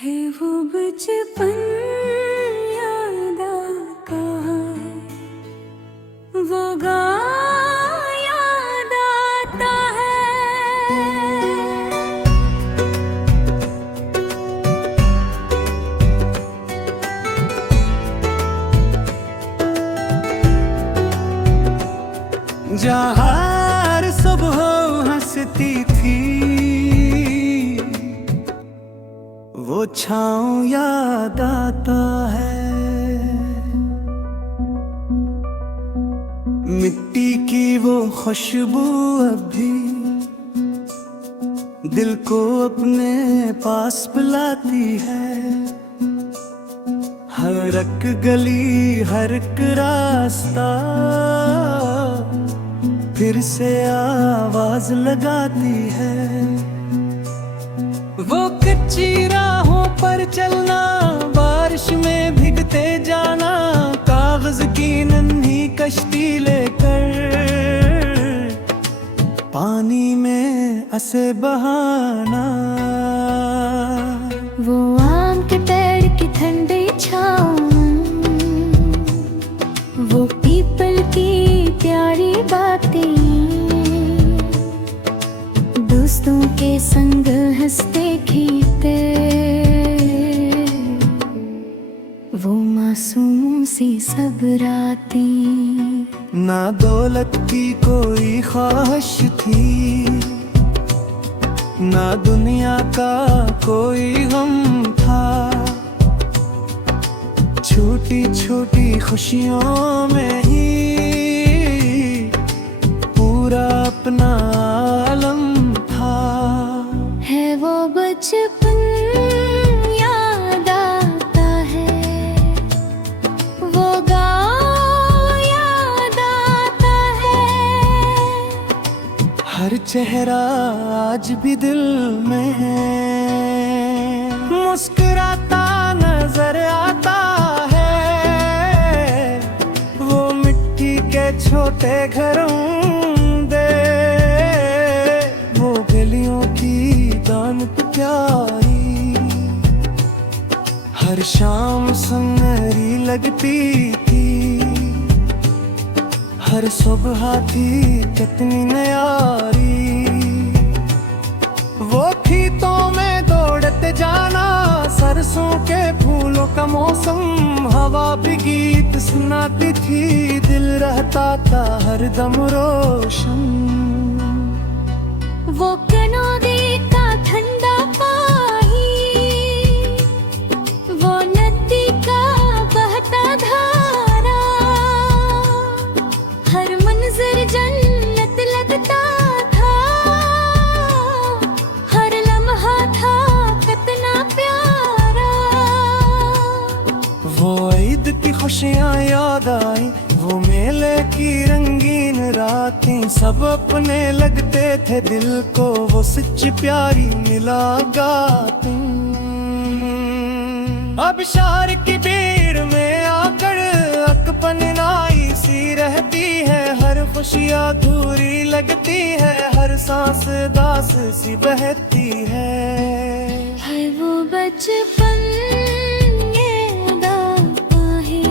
है वो बचपन याद आता है, वो गाँव याद आता है। जहाँ हर सुबह हंसती थी, वो छाँव याद आता है। मिट्टी की वो खुशबू अब भी दिल को अपने पास बुलाती है। हर एक गली हर एक रास्ता फिर से आवाज लगाती है। वो कच्ची राहों पर चलना, बारिश में भीगते जाना, कागज की नन्ही कश्ती लेकर पानी में ऐसे बहाना। वो आम के पेड़ की ठंडी छाँव, वो पीपल की प्यारी बातें, दोस्तों के संग हंसते खेलते, वो मासूम सी सब रातें। ना दौलत की कोई ख्वाहिश थी, ना दुनिया का कोई गम था। छोटी छोटी खुशियों में ही पूरा अपना आलम था। है वो बचपन याद आता है, वो गाँव याद आता है। हर चेहरा आज भी दिल में है, मुस्कुराता नजर आता है। वो मिट्टी के छोटे घरों दे, वो गलियों की दानत प्यारी, हर शाम सुनहरी लगती थी। हर सुबह थी कितनी न्यारी। वो खेतों में दौड़ते जाना, सरसों के फूलों का मौसम, हवा भी गीत सुनाती थी, दिल रहता था हरदम रोशन। वो कनौदी का ठंडा पानी, वो नदी का बहता धारा, हर मंजर जन्नत लगता था, हर लम्हा था कितना प्यारा। वो ईद की खुशियाँ याद आई, वो मेले की रंगीन रातें, सब अपने लगते थे दिल को, वो सच प्यारी मुलाकातें। अब शहर की भीड़ में आकर अकपन नाई सी रहती है, हर खुशियाँ अधूरी लगती है, हर सांस दास सी बहती है। है वो बचपन याद आता है,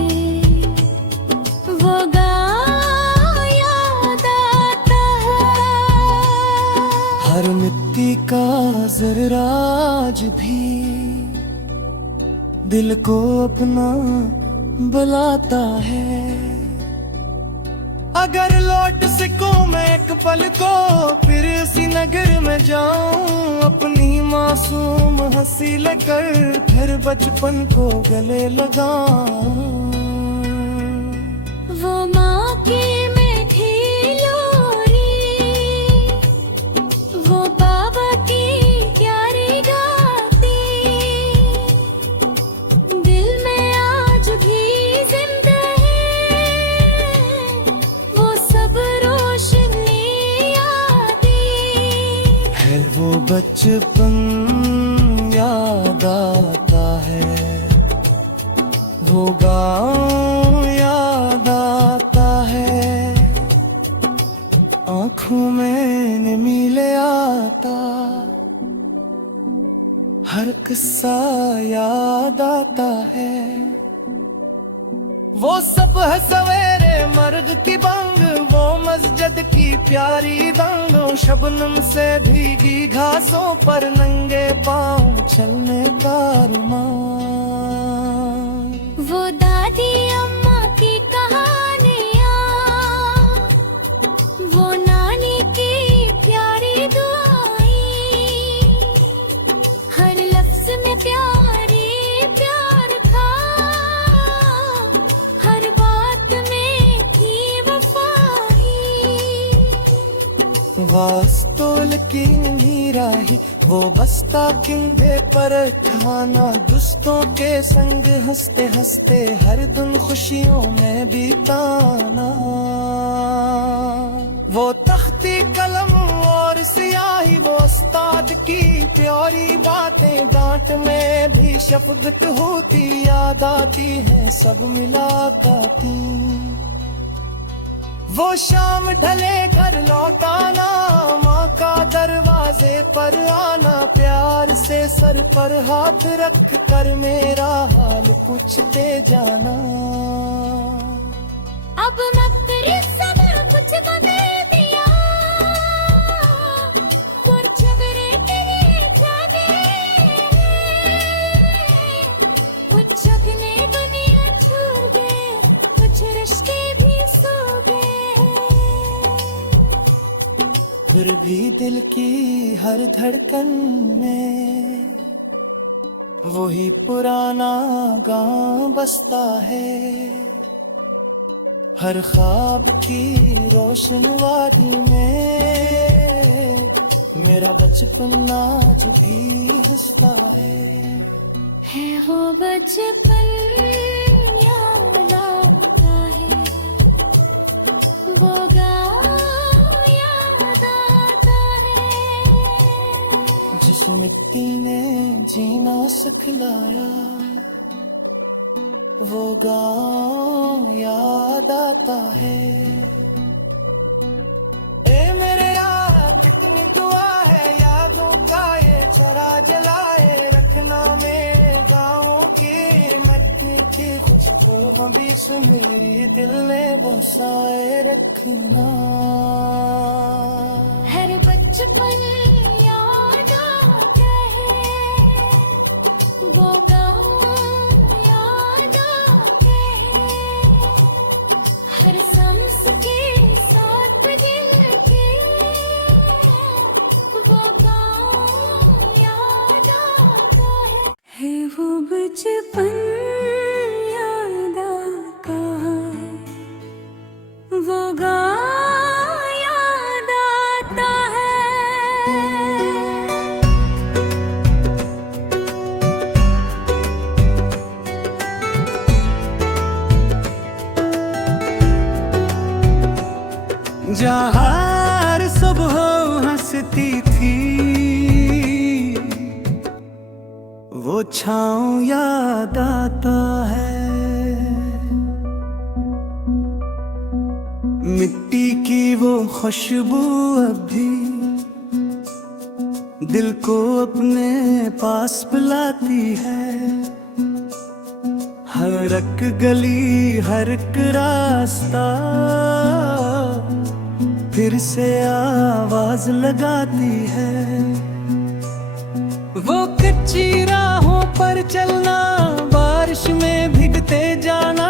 वो गाँव याद आता है। हर मिट्टी का जर्रा आज भी दिल को अपना बुलाता है। अगर लौट सकूं मैं एक पल को, फिर इसी नगर में जाऊं, अपनी मासूम हंसी लेकर फिर बचपन को गले लगाऊं। वो माँ की मीठी लोरी, वो बाबा की प्यारी गाती, दिल में आज भी जिंदा है, वो सब रोशनी यादें। है वो बचपन याद आता है, वो गाँव याद आता है, आँखों में नीले आता, हर किस्सा याद आता है, वो सब है सवेरे मर्द की बंग, वो मस्जिद की प्यारी दंग, शबनम से भीगी घासों पर नंगे पांव चलने का अरमान। वो दादी अम्मा की कहानियाँ, वो नानी की प्यारी दुआएं, हर लफ्ज में प्यारी प्यार था, हर बात में थी वफाई। वास्तोल की नीराही, वो बस्ता किंधे पर ठाना, दोस्तों के संग हंसते हंसते हर दिन खुशियों में बिताना। वो तख्ती कलम और स्याही, वो उस्ताद की प्यारी बातें, डांट में भी शफकत होती, याद आती है सब मुलाकातें। वो शाम ढले घर लौटाना, माँ का दरवाजे पर आना, प्यार से सर पर हाथ रख कर मेरा हाल पूछते जाना। अब नखरे सब कुछ बदल दिया, कुछ झगड़े के जागे, कुछ अपने दुनिया छोड़ गए, कुछ रिश्ते भी सो गए। फिर भी दिल की हर धड़कन में वही पुराना गांव बसता है, हर ख्वाब की रोशन वादी में मेरा बचपन आज भी हंसता है वो बचपन याद आता है, वो गाँव याद आता है, जिस मिट्टी ने जीना सिखलाया, वो गाँव याद आता है। ए मेरे यार कितनी दुआ है, यादों का ये चरा जलाए रखना, मेरे गाँव की मिट्टी की खुशबू हबीस मेरी दिल में बसाए रखना। हर बचपन याद आता है, वो गाँव याद आता है, हर सांस के साथ दिल के, वो गाँव याद आता है वो बचपन याद आता है, वो गाँव याद आता है। जहाँ सुबह हंसती थी, वो छाँव याद आता है, मिट्टी की वो खुशबू अब भी दिल को अपने पास बुलाती है, हर एक गली हर एक रास्ता फिर से आवाज लगाती है। वो कच्ची राहों पर चलना, बारिश में भीगते जाना,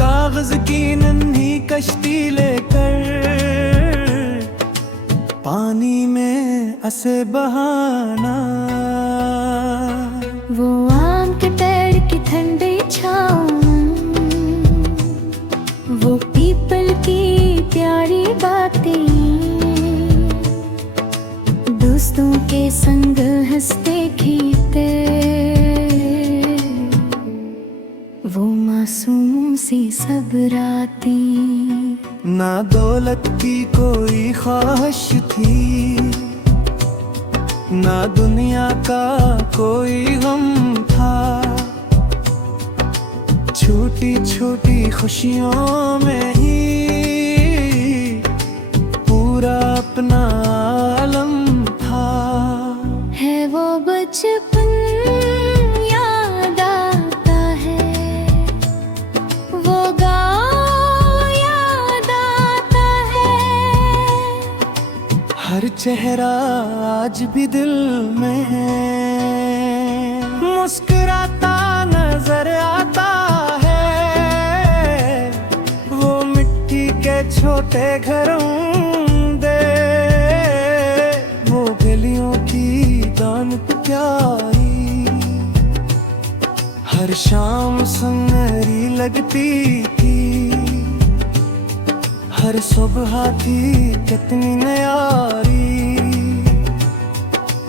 कागज की नन्ही कश्ती लेकर पानी में ऐसे बहाना। वो आम के पेड़ की ठंडी छाँव, वो पीपल की प्यारी बातें, दोस्तों के संग हंसते खेलते, वो मासूम सी सब रातें। ना दौलत की कोई ख्वाहिश थी, ना दुनिया का कोई गम था, छोटी छोटी खुशियों में ही पूरा अपना आलम था। है वो बचपन चेहरा आज भी दिल में है, मुस्कुराता नजर आता है। वो मिट्टी के छोटे घरों दे, वो गलियों की दानत प्यारी, हर शाम सुनहरी लगती थी, हर सुबह थी कितनी न्यारी।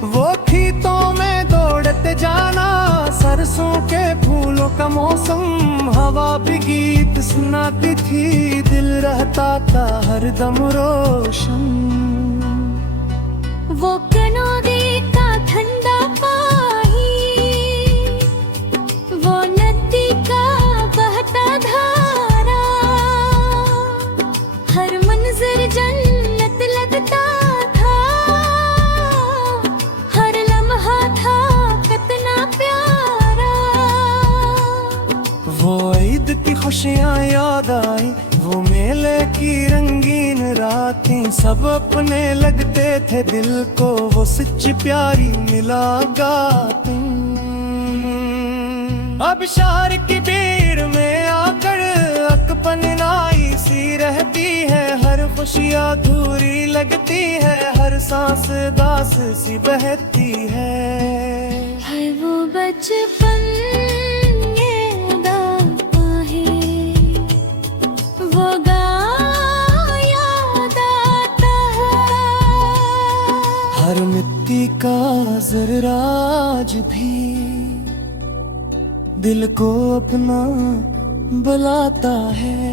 वो खेतों में दौड़ते जाना, सरसों के फूलों का मौसम, हवा भी गीत सुनाती थी, दिल रहता था हरदम रोशन। वो कनौदी का ठंडा पानी, वो नदी का बहता धारा, हर मंजर जन्नत लगता था, हर लम्हा था कितना प्यारा। वो ईद की खुशियाँ याद आई, वो मेले की रंगीन रातें, सब अपने लगते थे दिल को, वो सच्ची प्यारी मुलाकातें। अब शहर की भीड़ में आकर अकपन नाई सी रहती है, हर खुशियाँ अधूरी लगती है, हर सांस दास सी बहती है वो बचपन ये दाता है, वो गाँव याद आता है। हर मिट्टी का जर्रा आज भी दिल को अपना बुलाता है।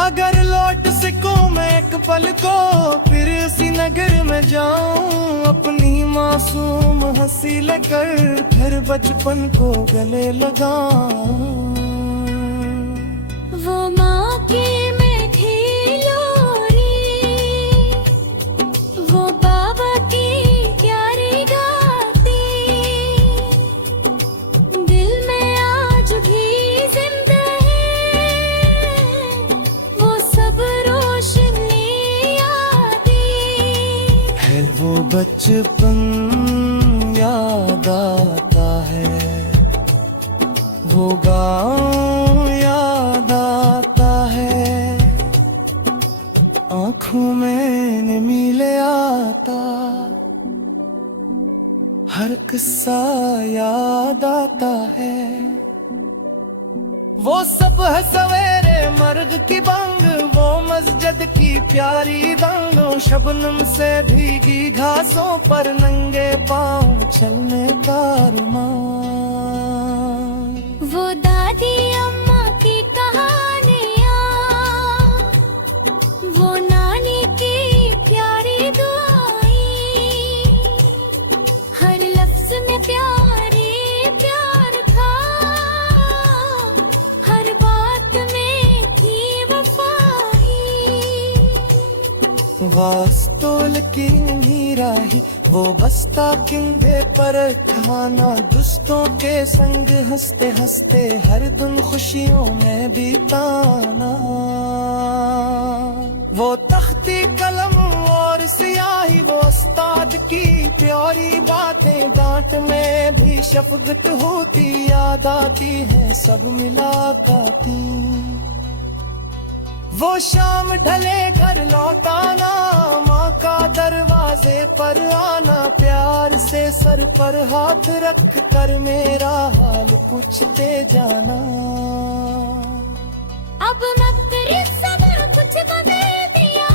अगर लौट सकूं मैं एक पल को, फिर इसी नगर में जाऊं, अपनी मासूम हंसी लेकर फिर बचपन को गले लगाऊं। वो माँ की मीठी लोरी, वो बाबा की प्यारी गाती, दिल में आज भी जिंदा है, वो सब रोशनी यादें। है वो बचपन याद आता है, वो गाँव याद आता है, आँखों में नमी ले आता, हर किस्सा याद आता है। वो सब है सवेरे मर्द की बंग, वो मस्जिद की प्यारी दंगों, शबनम से भीगी घासों पर नंगे पांव चलने का अरमान। वो दादी अम्मा की कहानियाँ, वो नानी की प्यारी दुआएं, हर लफ्ज में प्यारी प्यार था, हर बात में थी वफाई। वास्तोल की नीराही, वो बस्ता किंधे पर खाना, दोस्तों के संग हंसते हंसते हर दिन खुशियों में बिताना। वो तख्ती कलम और स्याही, वो उस्ताद की प्यारी बातें, डांट में भी शफकत होती, याद आती है सब मुलाकातें। वो शाम ढले घर लौटाना, माँ का दरवाजे पर आना, प्यार से सर पर हाथ रख कर मेरा हाल पूछते जाना। अब नकरी सब कुछ बदल दिया,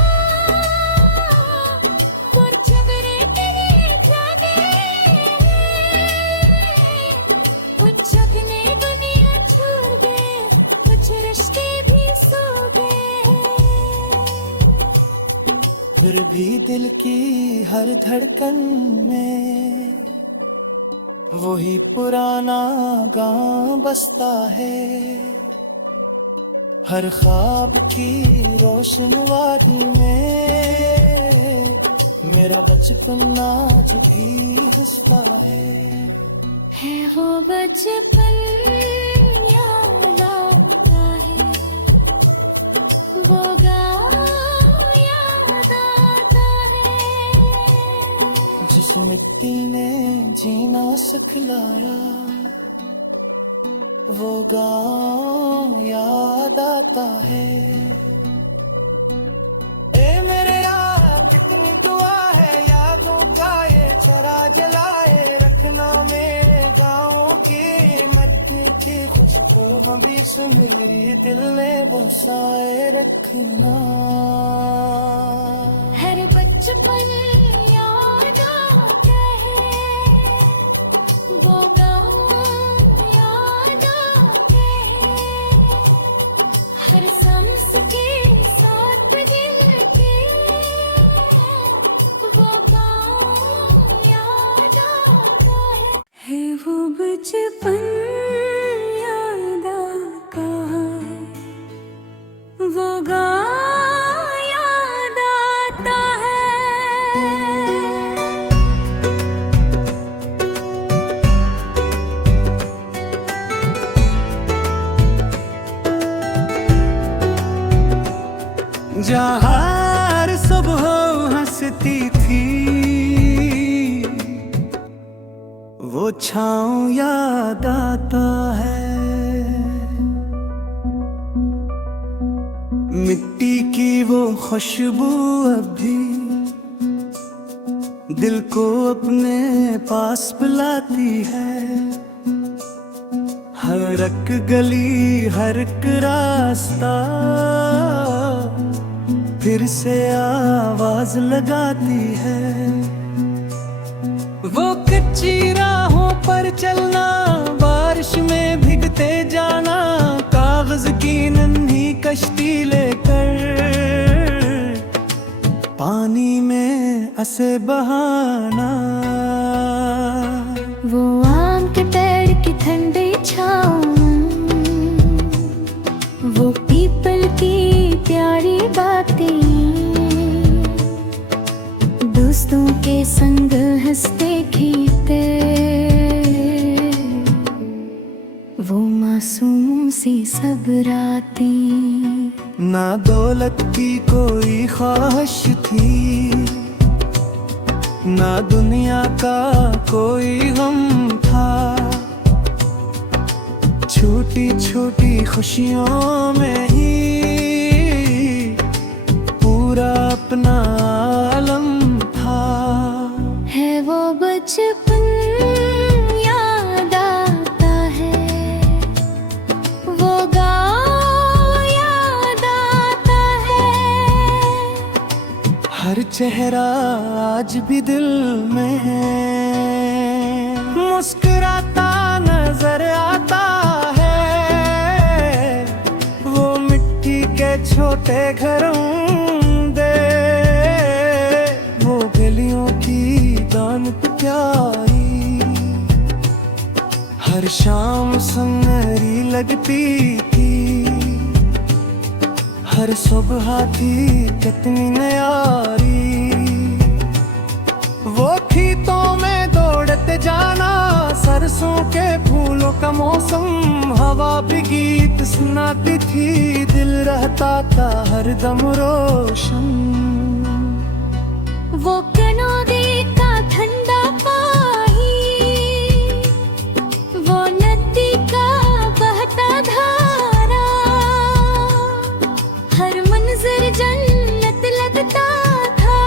और झगड़े के लिए जागे, कुछ अपने दुनिया छोड़ गए, कुछ रिश्ते भी सो गए। फिर भी दिल की हर धड़कन में वही पुराना गांव बसता है, हर ख्वाब की रोशन वादी में मेरा बचपन आज भी हंसता है। वो बचपन याद आता है, वो गाँव याद आता मिट्टी ने जीना सिखलाया, वो गाँव याद आता है। ए मेरे यार कितनी दुआ है, यादों का ये चरा जलाए रखना मेरे गाँव की मट्टी की खुशबू हमेशा मेरी दिल में बसाए रखना। हर बचपन याद आता है, वो गाँव याद आता है, हर सांस के साथ दिल के वो गाँव याद आता है वो बचपन याद आता है, वो गाँव याद आता है। जहाँ सुबह हंसती थी, वो छाँव याद आता है। मिट्टी की वो खुशबू अब भी दिल को अपने पास बुलाती है। हर एक गली हर एक रास्ता फिर से आवाज लगाती है। वो कच्ची राहों पर चलना, बारिश में भीगते जाना, कागज की नन्ही कश्ती लेकर पानी में ऐसे बहाना। वो आम के पेड़ की ठंडी छाँव, वो पीपल की प्यारी बातें, दोस्तों के संग हंसते खेलते, वो मासूम सी सब रातें। ना दौलत की कोई ख्वाहिश थी, ना दुनिया का कोई गम था। छोटी छोटी खुशियों में ही पूरा अपना आलम था। है वो बचपन याद आता है, वो गाँव याद आता है, हर चेहरा आज भी दिल में मुस्कुराता नजर आता है। वो मिट्टी के छोटे घरों दे, वो गलियों की दानत प्यारी, हर शाम सुनहरी लगती थी। हर सुबह थी कितनी न्यारी, वो खेतों में दौड़ते जाना, सरसों के फूलों का मौसम, हवा भी गीत सुनाती थी, दिल रहता था हरदम रोशन। वो कनौदी का ठंडा पानी, वो नदी का बहता धारा, हर मंजर जन्नत लगता था,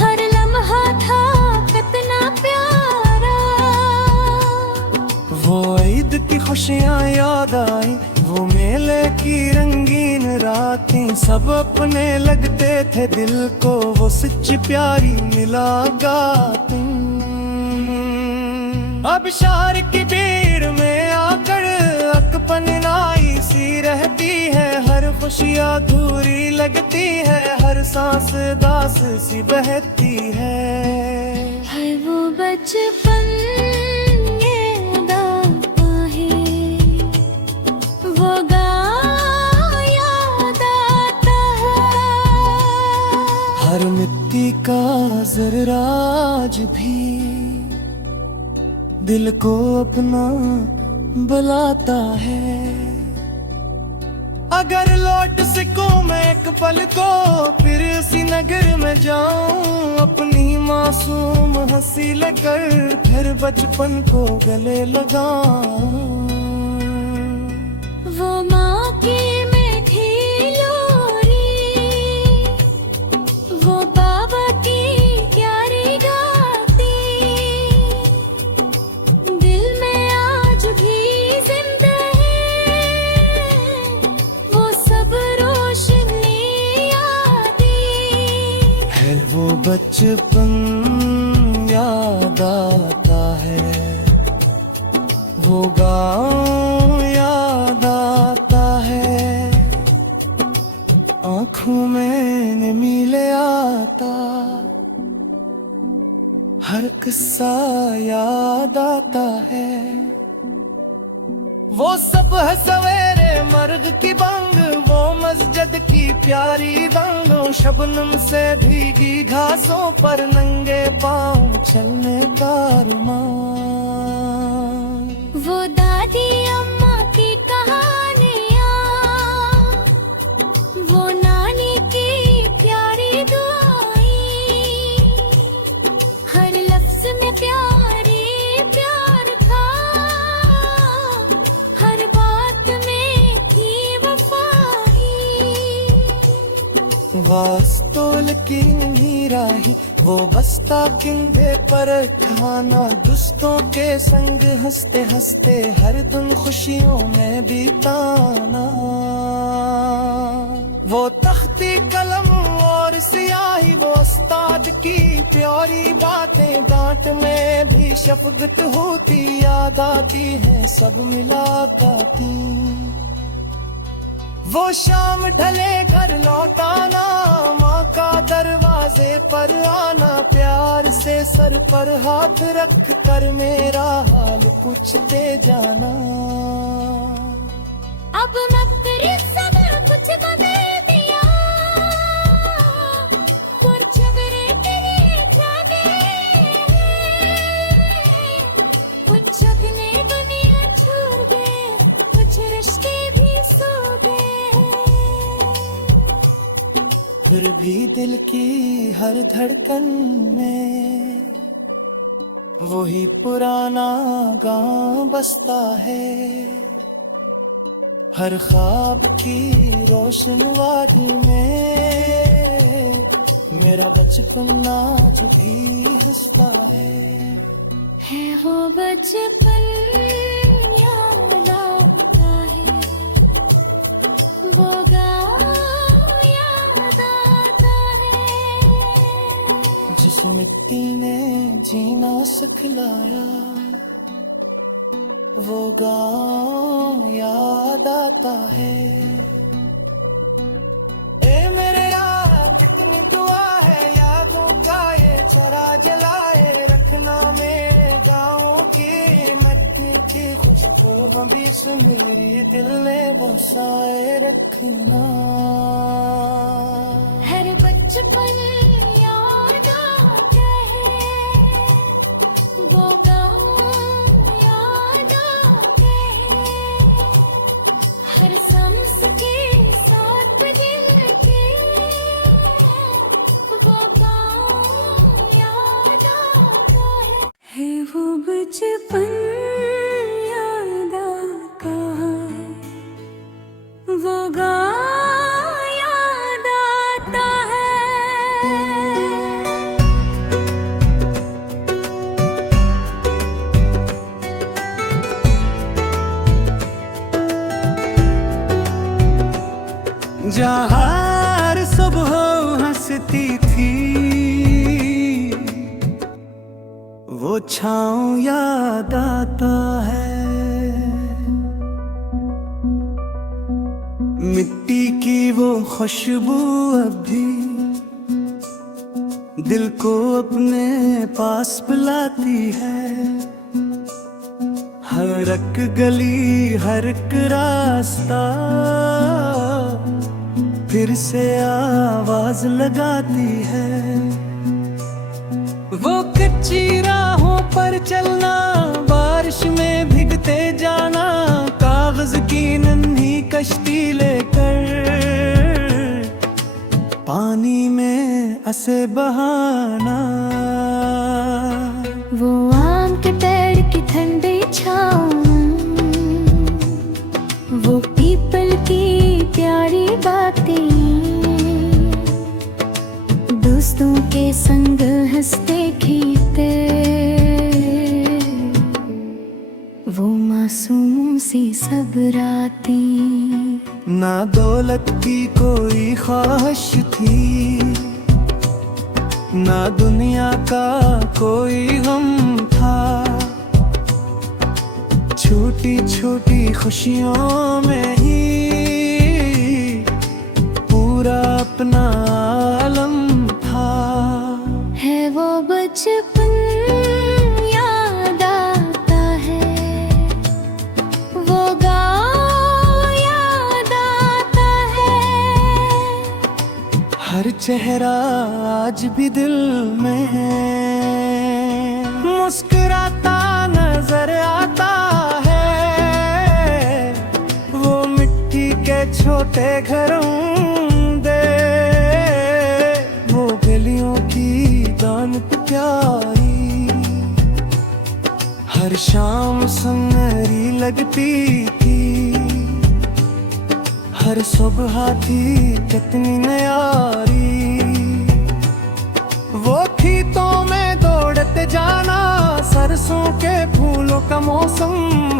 हर लम्हा था कितना प्यारा। वो ईद की खुशियाँ याद आई, वो मेले की रंगीन रातें, सब अपने लगते थे दिल को, वो सच्ची प्यारी मुलाकातें। अब शहर की भीड़ में आकर अकपन नाई सी रहती है, हर खुशियाँ अधूरी लगती है, हर सांस दास सी बहती है। वो बचपन याद आता है, वो गाँव याद आता है, हर मिट्टी का जर्रा आज भी दिल को अपना बुलाता है। अगर लौट सकूं मैं एक पल को, फिर इसी नगर में जाऊं, अपनी मासूम हंसी लेकर फिर बचपन को गले लगा। वो माँ की मीठी लोरी, वो बाबा की प्यारी गाती, दिल में आज भी जिंदा है वो सब रोशनी आती। है वो बचपन याद आता है, वो गाँव याद आता है, आँखों में नमी ले आता, हर किस्सा याद आता है। वो सब है सवेरे मर्द की बंग, वो मस्जिद की प्यारी दंग, शबनम से भीगी घासों पर नंगे पांव चलने का अरमान। वो दादी अम्मा की कहानियाँ, वो नानी की प्यारी दुआएं, हर लफ्ज में प्यारी प्यार था, हर बात में थी वफाई। वास्तोल की मीराही, वो बस्ता किंधे पर खाना, दोस्तों के संग हंसते हंसते हर दिन खुशियों में बिताना। वो तख्ती कलम और स्याही, वो उस्ताद की प्यारी बातें, डांट में भी शफकत होती, याद आती है सब मुलाकातें। वो शाम ढले घर लौटाना, माँ का दरवाजे पर आना, प्यार से सर पर हाथ रख कर मेरा हाल पूछते जाना। अब मैं तेरे सब कुछ बदल दिया, और झगड़े तेरे जागे, कुछ अपने दुनिया छोड़ गए, कुछ रिश्ते भी सो गए। फिर भी दिल की हर धड़कन में वही पुराना गांव बसता है, हर ख्वाब की रोशन वादी में मेरा बचपन आज भी हंसता है वो बचपन याद आता है, वो गाँव याद आता है, जिस मिट्टी ने जीना सिखलाया, वो गाँव याद आता है। ए मेरे यार कितनी दुआ है, यादों का ये चरा जलाए रखना, मेरे गाँव की मिट्टी की खुशबू हबीस मेरी दिल में बसाए रखना। हर बचपन याद आता है, वो गाँव याद आता है, हर सांस के साथ दिल के, वो गाँव याद आता है वो बचपन याद आता है, वो गाँव याद आता है। जहाँ हर सुबह हंसती थी, वो छाँव याद आता है, मिट्टी की वो खुशबू अब भी दिल को अपने पास बुलाती है। हर एक गली हर एक रास्ता फिर से आवाज लगाती है। वो कच्ची राहों पर चलना, बारिश में भीगते जाना, कागज की नन्ही कश्ती लेकर पानी में हंसे बहाना। वो आम के पेड़ की ठंडी छाँव, वो पीपल की प्यारी बातें, दोस्तों के संग हंसते खेलते, वो मासूमों सी सब रातें। ना दौलत की कोई ख्वाहिश थी, ना दुनिया का कोई गम था। छोटी छोटी खुशियों में ही पूरा अपना आलम था। है वो बचपन याद आता है, वो गाँव याद आता है। हर चेहरा आज भी दिल में है, मुस्कुराता नजर आता है। वो मिट्टी के छोटे घरों दे, वो गलियों की दानत प्यारी। हर शाम सुनहरी लगती थी, हर सुबह थी कितनी न्यारी। वो खेतों में दौड़ते जाना, सरसों के फूलों का मौसम,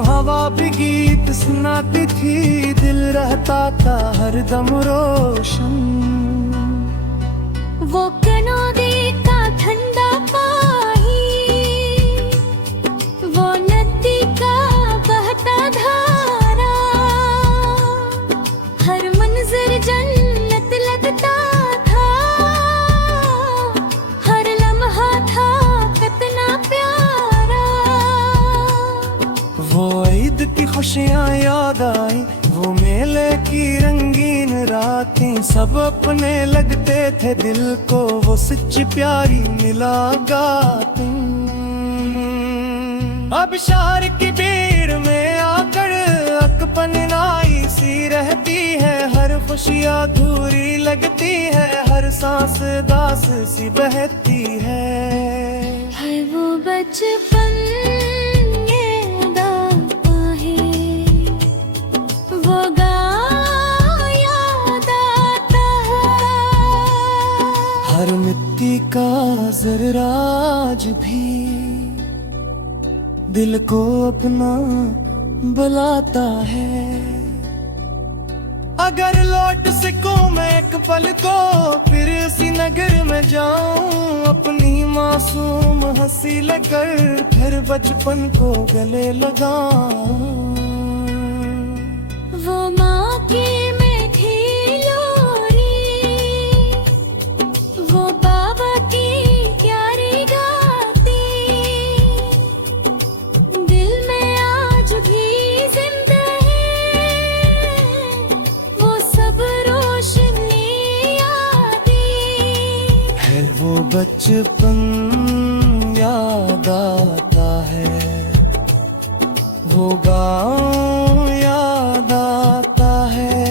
हवा भी गीत सुनाती थी, दिल रहता था हरदम रोशन। वो कनौदी का ठंडा पानी, वो नदी का बहता धारा, हर मंजर जन्नत लगता था, हर लम्हा था कितना प्यारा। वो ईद की खुशियाँ याद आई, वो मेले की रंगीन रातें, सब अपने लगते थे दिल को, वो सच्ची प्यारी मुलाकातें। अब शहर की भीड़ में आकर अकपन नाई सी रहती है, हर खुशियाँ अधूरी लगती है, हर सांस दास सी बहती है। है वो बचपन याद आता है, वो गाँव याद आता है। हर मिट्टी का जर्रा आज भी दिल को अपना बुलाता है। अगर लौट सकूं मैं एक पल को, फिर इसी नगर में जाऊं, अपनी मासूम हंसी लेकर फिर बचपन को गले लगाऊं। वो माँ की मीठी लोरी, वो बाबा की प्यारी गाती, दिल में आज भी जिंदा है, वो सब रोशनी यादें। है वो बचपन याद आता है, वो गाँव याद आता है,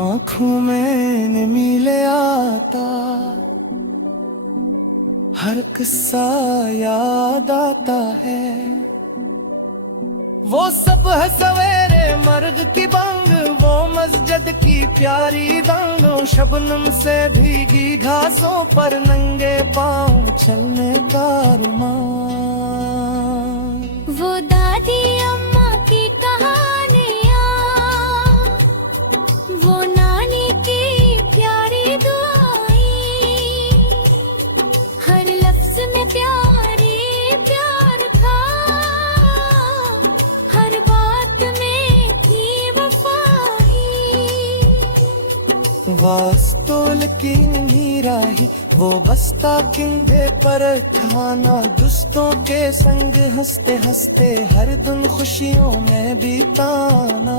आँखों में नमी ले आता, हर किस्सा याद आता है। वो सब है सवेरे मर्ग की बंग, वो मस्जिद की प्यारी दंग, शबनम से भीगी घासों पर नंगे पाँव चलने का अरमान। वो दादी अम्मा की कहानियाँ, वो नानी की प्यारी दुआएं, हर लफ्ज में प्यारी प्यार था, हर बात में थी वफाई। वास्तोल की नीराही, वो बस्ता किंधे पर ठाना, दोस्तों के संग हंसते हंसते हर दिन खुशियों में बिताना।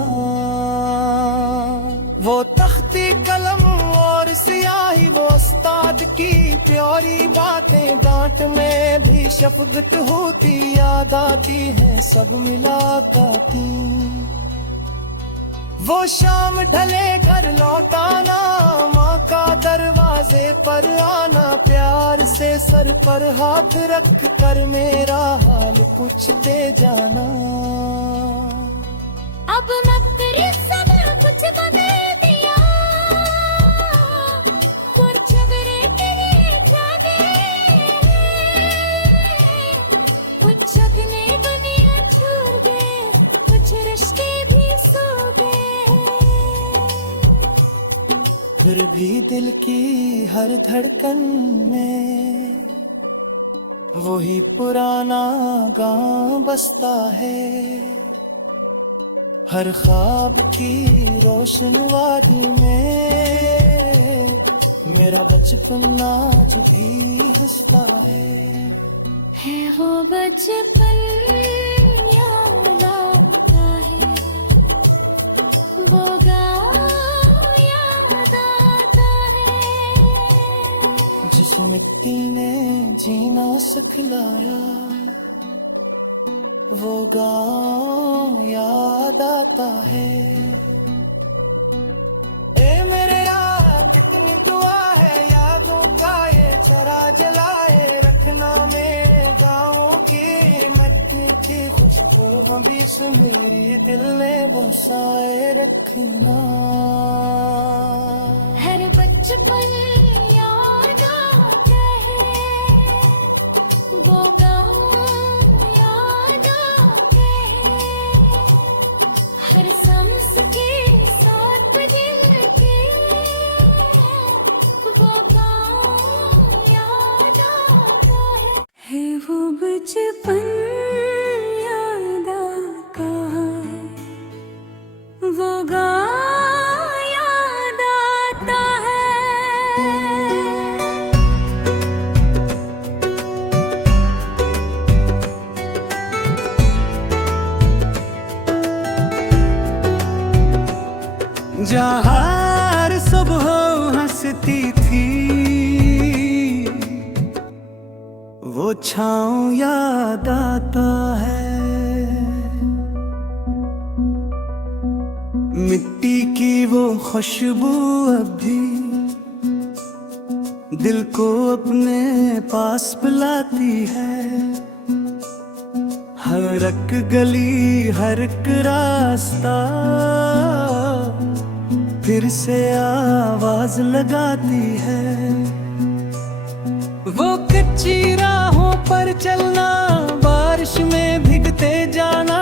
वो तख्ती कलम और स्याही, वो उस्ताद की प्यारी बातें, डांट में भी शफकत होती, याद आती है सब मुलाकातें। वो शाम ढले घर लौटाना, माँ का दरवाजे पर आना, प्यार से सर पर हाथ रख कर मेरा हाल पूछते जाना। अब मैं तेरे सब कुछ बदल दिया, और झगड़े तेरे जादे, कुछ अपने दुनिया छोड़ गए, कुछ रिश्ते भी सो गए। फिर भी दिल की हर धड़कन में वही पुराना गाँव बसता है। हर ख्वाब की रोशन वादी में मेरा बचपन आज भी हंसता है वो बचपन याद आता है, वो गाँव याद आता है, जिस मिट्टी ने जीना सिखलाया, वो गाँव याद आता है। ए मेरे यार कितनी दुआ है, यादों का ये चरा जलाए रखना, मेरे गाँव की मिट्टी की खुशबू हबीस मेरी दिल में बसाए रखना। हर बचपन याद आता है, वो गाँव याद आता है, हर सांस के साथ दिल के, वो गाँव याद आता है वो बचपन याद आता है, वो गाँव याद आता है। जहाँ हर सुबह हंसती थी, वो छाँव याद आता है। मिट्टी की वो खुशबू अभी दिल को अपने पास बुलाती है। हर एक गली हर एक रास्ता फिर से आवाज लगाती है। वो कच्ची राहों पर चलना, बारिश में भीगते जाना,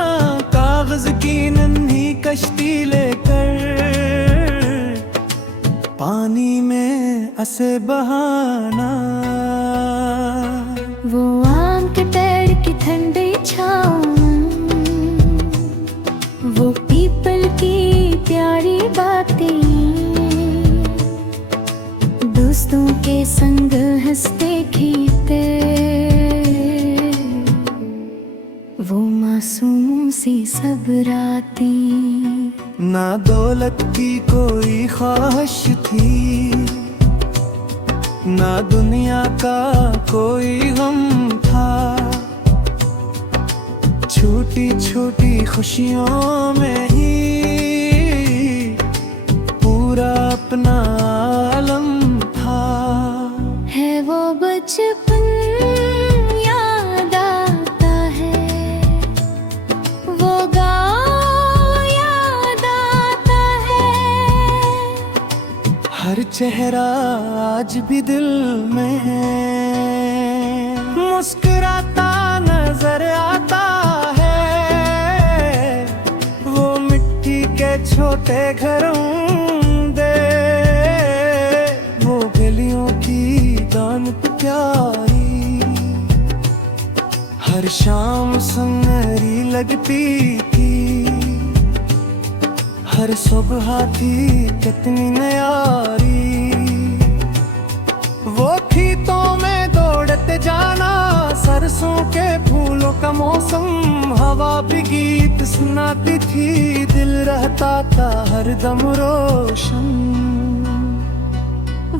कागज की नन्ही कश्ती लेकर पानी में ऐसे बहाना। वो आम के पेड़ की ठंडी छाँव, वो पीपल की प्यारी बातें, दोस्तों के संग हंसते खेलते, वो मासूमों से सब रातें। ना दौलत की कोई ख्वाहिश थी, ना दुनिया का कोई गम था। छोटी छोटी खुशियों में ही पूरा अपना आलम था। है वो बचपन याद आता है, वो गाँव याद आता है, हर चेहरा आज भी दिल में मुस्कुराता नजर आता है। वो मिट्टी के छोटे घरों दे, वो गलियों की दानत प्यारी, हर शाम सुनहरी लगती थी। हर सुबह थी कितनी न्यारी, वो खेतों में दौड़ते जाना, सरसों के फूलों का मौसम, हवा भी गीत सुनाती थी, दिल रहता था हरदम रोशन।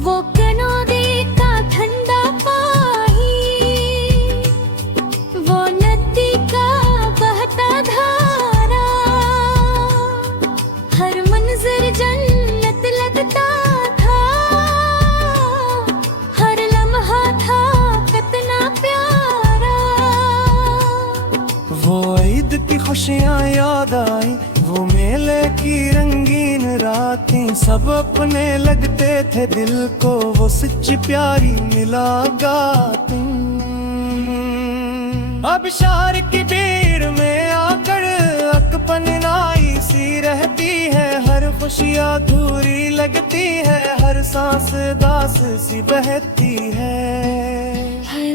वो कनौदी का ठंडा पानी, वो नदी का बहता धारा, हर खुशियाँ याद आई, वो मेले की रंगीन रातें, सब अपने लगते थे दिल को, वो सच्ची प्यारी मुलाकातें। अब शहर की भीड़ में आकर अकपन नाई सी रहती है, हर खुशियाँ अधूरी लगती है, हर सांस दास सी बहती है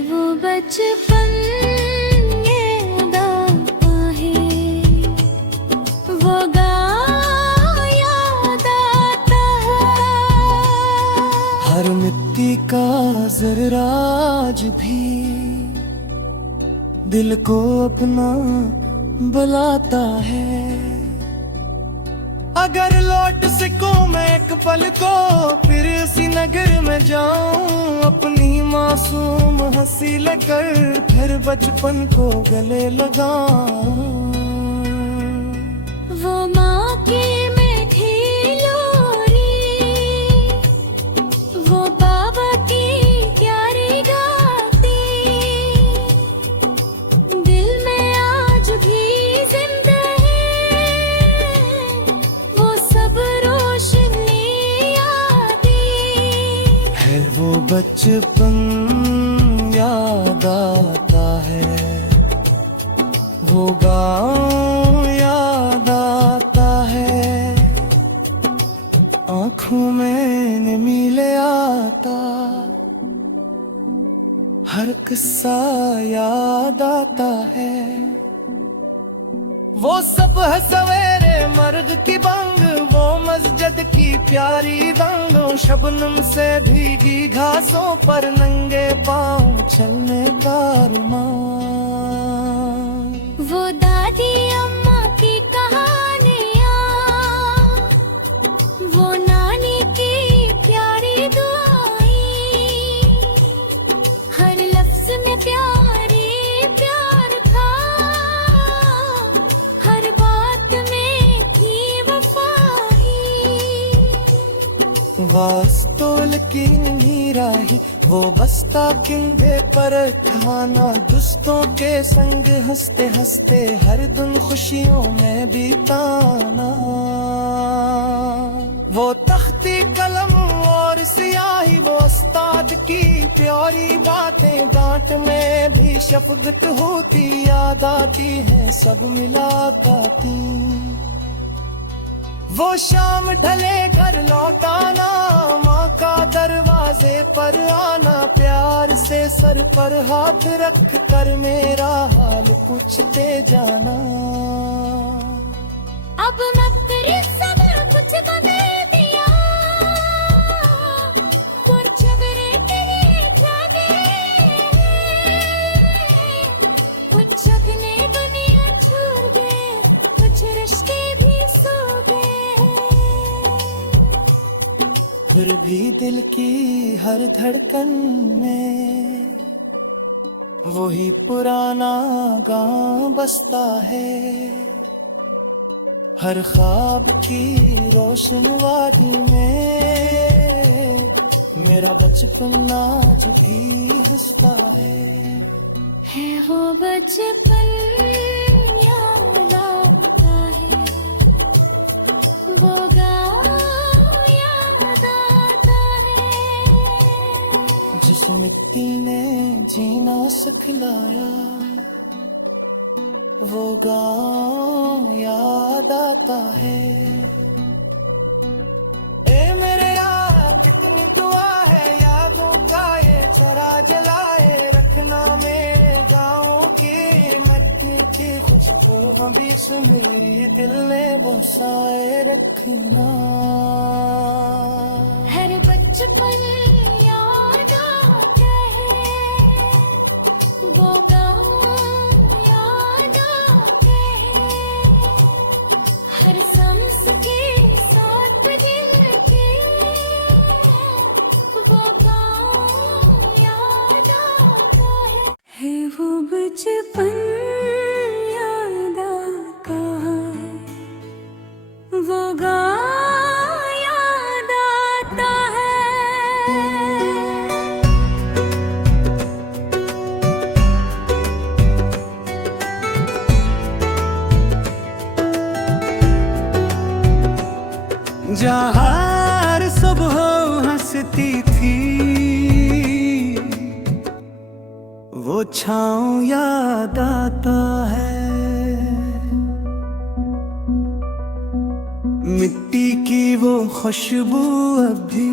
वो बचपन याद आता है, वो गाँव याद आता है। हर मिट्टी का जर्रा आज भी दिल को अपना बुलाता है। अगर लौट सकूं मैं एक पल को, फिर इसी नगर में जाऊं, अपनी मासूम हंसी लेकर फिर बचपन को गले लगाऊं। वो माँ की मीठी लोरी, वो बाबा की प्यारी गाती, दिल में आज भी जिंदा है, वो सब रोशनी यादें। है वो बचपन याद आता है, वो गाँव याद आता है, आँखों में नीले आता, हर किस्सा याद आता है। वो सब है सवेरे मर्द की बंग, वो मस्जिद की प्यारी दंग, शबनम से भीगी घासों पर नंगे पाँव चलने का अरमान। वो दादी अम्मा की कहानियाँ, वो नानी की प्यारी दुआएं, हर लफ्ज में प्यारी प्यार था, हर बात में थी वफाई। वास्तोल की नीराही, वो बस्ता किंधे पर खाना, दोस्तों के संग हंसते हंसते हर दिन खुशियों में बिताना। वो तख्ती कलम और स्याही, वो उस्ताद की प्यारी बातें, डांट में भी शफकत होती, याद आती है सब मुलाकातें। वो शाम ढले घर लौटाना, माँ का दरवाजे पर आना, प्यार से सर पर हाथ रख कर मेरा हाल पूछते जाना। अब मैं तेरे सब कुछ बदल दिया, कुछ मेरे तेरे जागे, कुछ अपने दुनिया छोड़ गए, कुछ रिश्ते भी सो गए। फिर भी दिल की हर धड़कन में वही पुराना गांव बसता है, हर ख्वाब की रोशन वादी में मेरा बचपन आज भी हंसता है वो बचपन याद आता है, वो गाँव याद आता है, जिस मिट्टी ने जीना सिखलाया, वो गाँव याद आता है। ए मेरे यार कितनी दुआ है, यादों का ये चरा जलाए रखना, मेरे गाँव की मट्टी की खुशबू हबीस मेरी दिल में बसाए रखना। हर बचपन याद आता है, वो गाँव याद आता है, हर सांस के साथ दिल के, वो गाँव याद आता है वो बचपन याद आता है, वो गाँव याद आता है। जहाँ हर सुबह हंसती थी, वो छाँव याद आता है। मिट्टी की वो खुशबू अब भी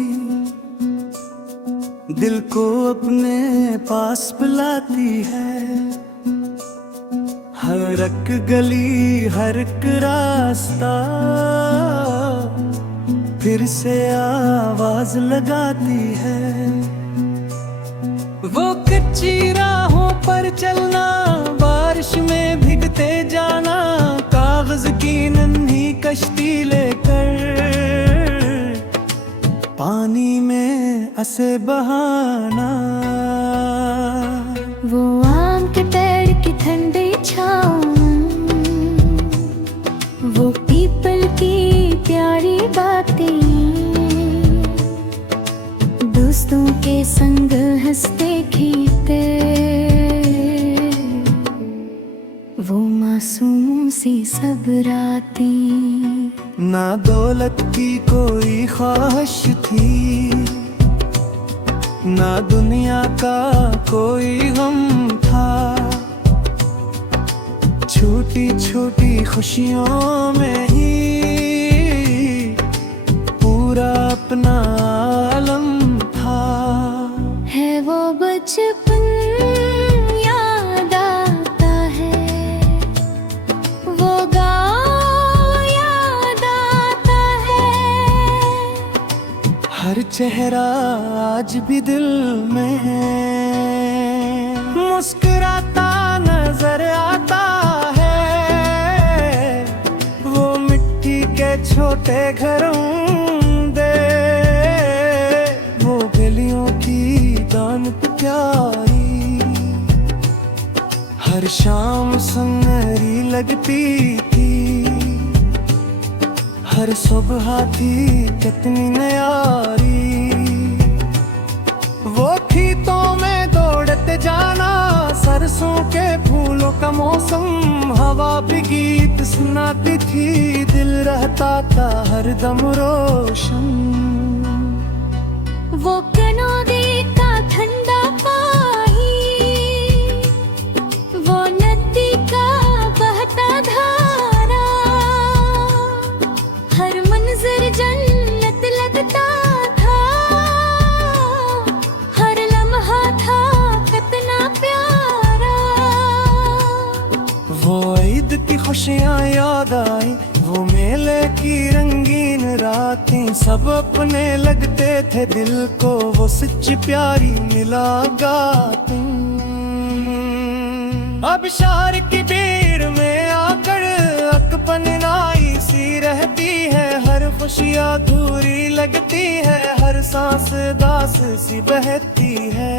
दिल को अपने पास बुलाती है। हर एक गली, हर एक रास्ता फिर से आवाज लगाती है। वो कच्ची राहों पर चलना, बारिश में भीगते जाना, कागज की नन्ही कश्ती लेकर पानी में ऐसे बहाना। वो आम के पेड़ की ठंडी छाँव, वो पीपल की प्यारी बातें, दोस्तों के संग हंसते खेलते, वो मासूम सी सब रातें। ना दौलत की कोई ख्वाहिश थी, ना दुनिया का कोई गम था। छोटी छोटी खुशियों में ही पूरा अपना आलम था। है वो बचपन याद आता है, वो गाँव याद आता है। हर चेहरा आज भी दिल में है, मुस्कुराता नजर आता है। वो मिट्टी के छोटे घरों दे, वो गलियों की दानत प्यारी, हर शाम सुनहरी लगती थी। हर सुबह थी कितनी न्यारी, वो खेतों में दौड़ते जाना, सरसों के फूलों का मौसम, हवा भी गीत सुनाती थी, दिल रहता था हरदम रोशन। वो कनौदी का ठंडा पानी, वो नदी का बहता धारा, हर मंजर जन्नत लगता था, हर लम्हा था कितना प्यारा। वो ईद की खुशियाँ याद आई, वो मेले की रंगीन रातें, सब अपने लगते थे दिल को, वो सच्ची प्यारी मुलाकातें। अब शहर की भीड़ में आकर अकपनाई सी रहती है, हर खुशियाँ अधूरी लगती है, हर सांस दास सी बहती है।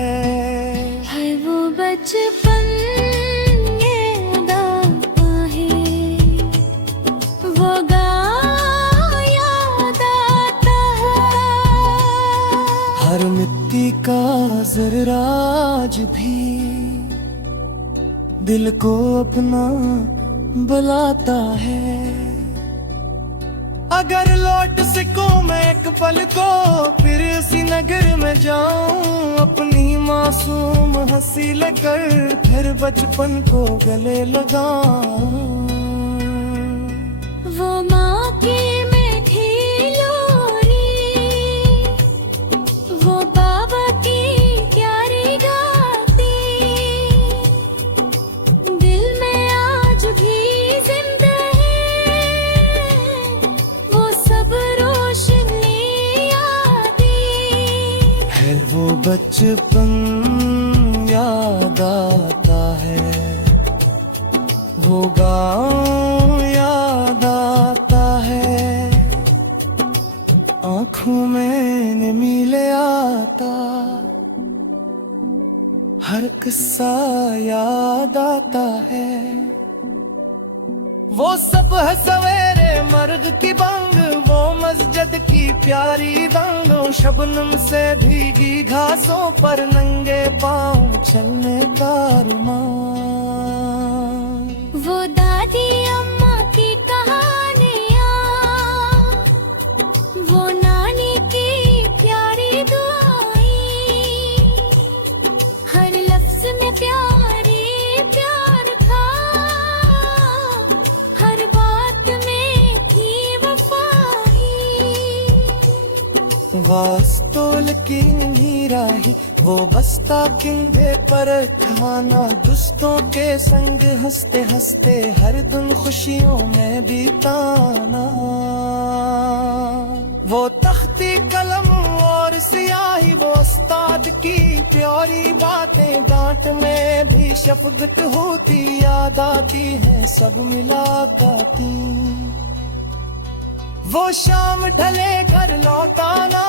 वो बचपन याद आता है, वो गाँव याद आता है। हर मिट्टी का जर्रा आज भी दिल को अपना बुलाता है। अगर लौट सकूं मैं एक पल को, फिर इसी नगर में जाऊं, अपनी मासूम हंसी लेकर फिर बचपन को गले लगाऊं। वो माँ की मीठी लोरी, वो बाबा की प्यारी गाती, दिल में आज भी जिंदा है, वो सब रोशनी यादें। है वो बचपन याद आता है, वो गाँव याद आता है, आँखों में नमी ले आता, हर किस्सा याद आता है। वो सब है सवेरे मर्द की बंग, वो मस्जिद की प्यारी दंग, शबनम से भीगी घासों पर नंगे पाँव चलने का अरमान। वो दादी अम्मा की कहानियाँ, वास्तोल की नीराही वो बस्ता किंधे पर खाना दोस्तों के संग हंसते हंसते हर दिन खुशियों में बिताना वो तख्ती कलम और सियाही वो उस्ताद की प्यारी बातें डांट में भी शफकत होती याद आती है सब मुलाकाती वो शाम ढले घर लौटाना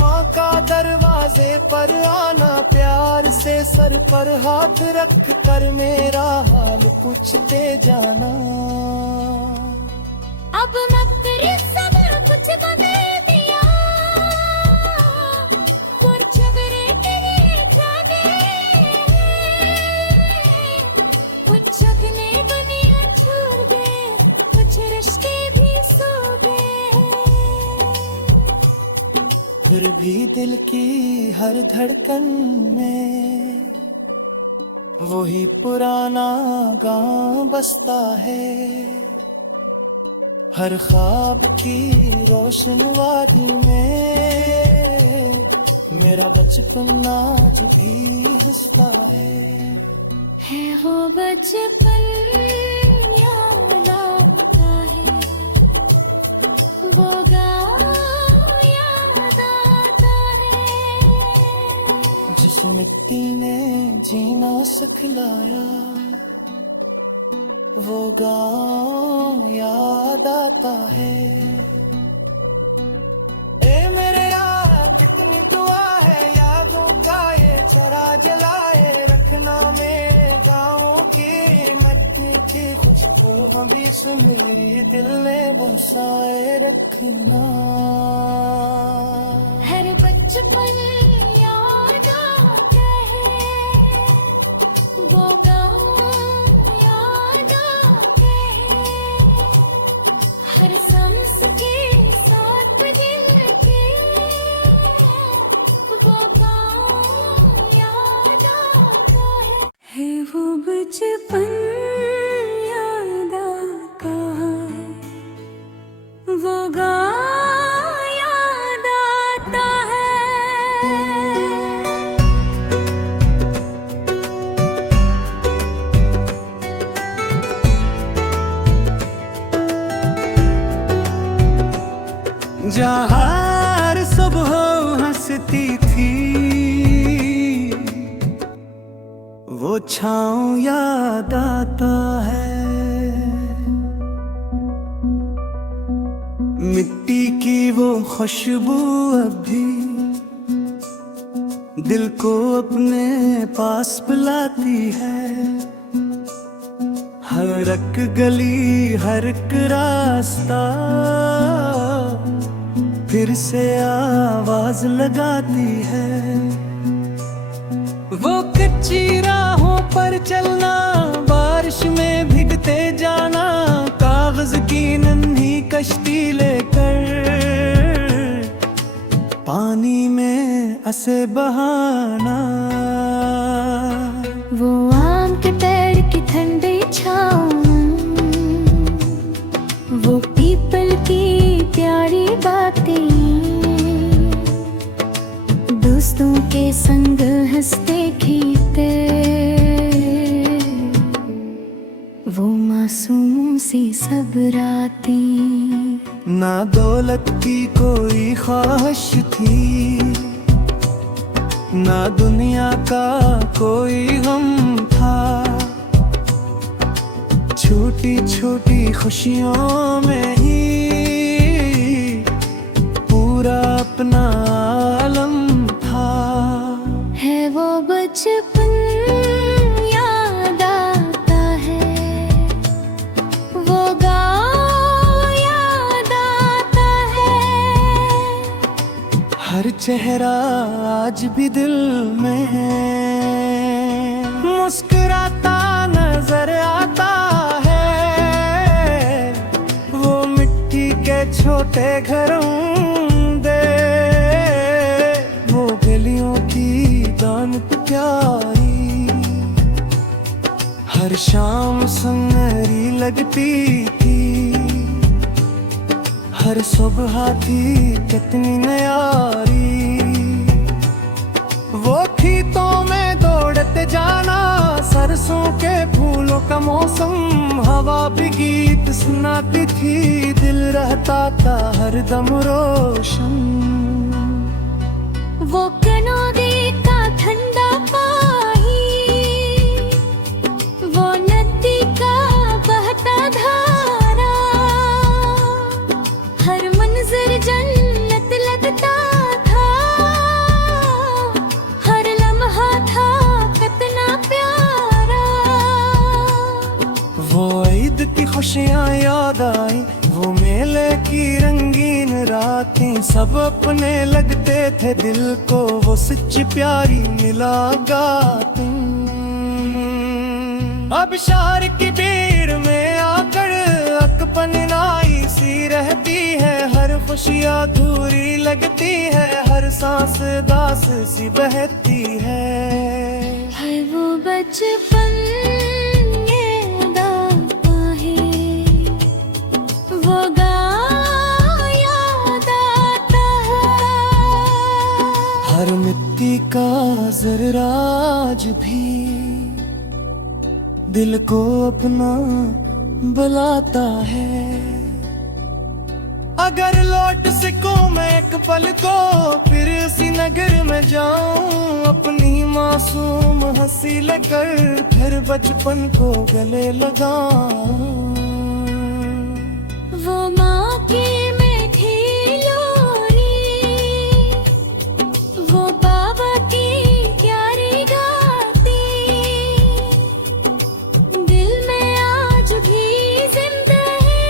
माँ का दरवाजे पर आना प्यार से सर पर हाथ रख कर मेरा हाल पूछते जाना अब नखरे सब कुछ बदल दिया और झगड़े के लिए जागे कुछ अपने दुनिया छोड़ गए कुछ रिश्ते भी सो गए फिर भी दिल की हर धड़कन में वही पुराना गांव बसता है हर ख्वाब की रोशन वादी में मेरा बचपन आज भी हंसता है वो बचपन याद आता है वो गाँव याद आता है जिस मिट्टी ने जीना सिखलाया वो गाँव याद आता है ए मेरे यार कितनी दुआ है यादों का ये चरा जलाए रखना मेरे गाँव की मट्टी की खुशबू हमेश मेरी दिल में बसाए रखना हर बचपन याद आता है वो गाँव याद आता है हर सांस के साथ दिल के वो गाँव याद आता है वो बचपन याद आता है वो गाँव याद आता है जहाँ सुबह हंसती थी वो छाँव याद आता है मिट्टी की वो खुशबू अब भी दिल को अपने पास बुलाती है हर एक गली हर एक रास्ता फिर से आवाज लगाती है वो कच्ची राहों पर चलना बारिश में भीगते जाना कागज की नन्ही कश्ती लेकर पानी में ऐसे बहाना वो आम के पेड़ की ठंडी छाँव वो पीपल की प्यारी बातें दोस्तों के संग हंसते खेलते वो मासूम सी सब रातें ना दौलत की कोई ख्वाहिश थी ना दुनिया का कोई गम था छोटी छोटी खुशियों में ही पूरा अपना आलम था है वो बचपन याद आता है वो गाँव याद आता है हर चेहरा आज भी दिल में है मुस्कुराता नजर आता है वो मिट्टी के छोटे घरों दे वो गलियों की दानत प्यारी हर शाम सुनहरी लगती थी हर सुबह थी कितनी न्यारी, वो खेतों में दौड़ते जाना, सरसों के फूलों का मौसम, हवा भी गीत सुनाती थी, दिल रहता था हरदम रोशन। वो कनौदी का ठंडा पानी, वो नदी का बहता धारा, हर मंजर जन्नत लगता था, हर लम्हा था कितना प्यारा। वो ईद की खुशियाँ याद आई, वो मेले की रंगीन रातें, सब अपने लगते थे दिल को, वो सच्ची प्यारी मुलाकातें। अब शहर की भीड़ में आकर अकपनाई सी रहती है, हर खुशियाँ अधूरी लगती है, हर सांस दास सी बहती है। वो बचपन याद आता है, वो गाँव याद आता है, हर मिट्टी का जर्रा आज भी दिल को अपना बुलाता है। अगर लौट सकूं मैं एक पल को, फिर इसी नगर में जाऊं, अपनी मासूम हंसी लेकर फिर बचपन को गले लगाऊं। वो माँ की मीठी लोरी, वो बाबा की प्यारी गाती, दिल में आज भी जिंदा है,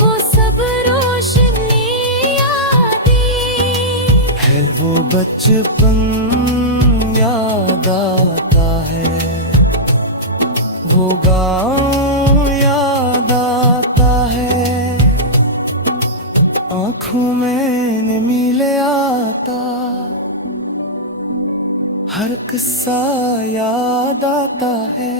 वो सब रोशनी यादें। है वो बचपन याद आता है, वो गाँव याद आता है, आँखों में नमी ले आता, हर किस्सा याद आता है।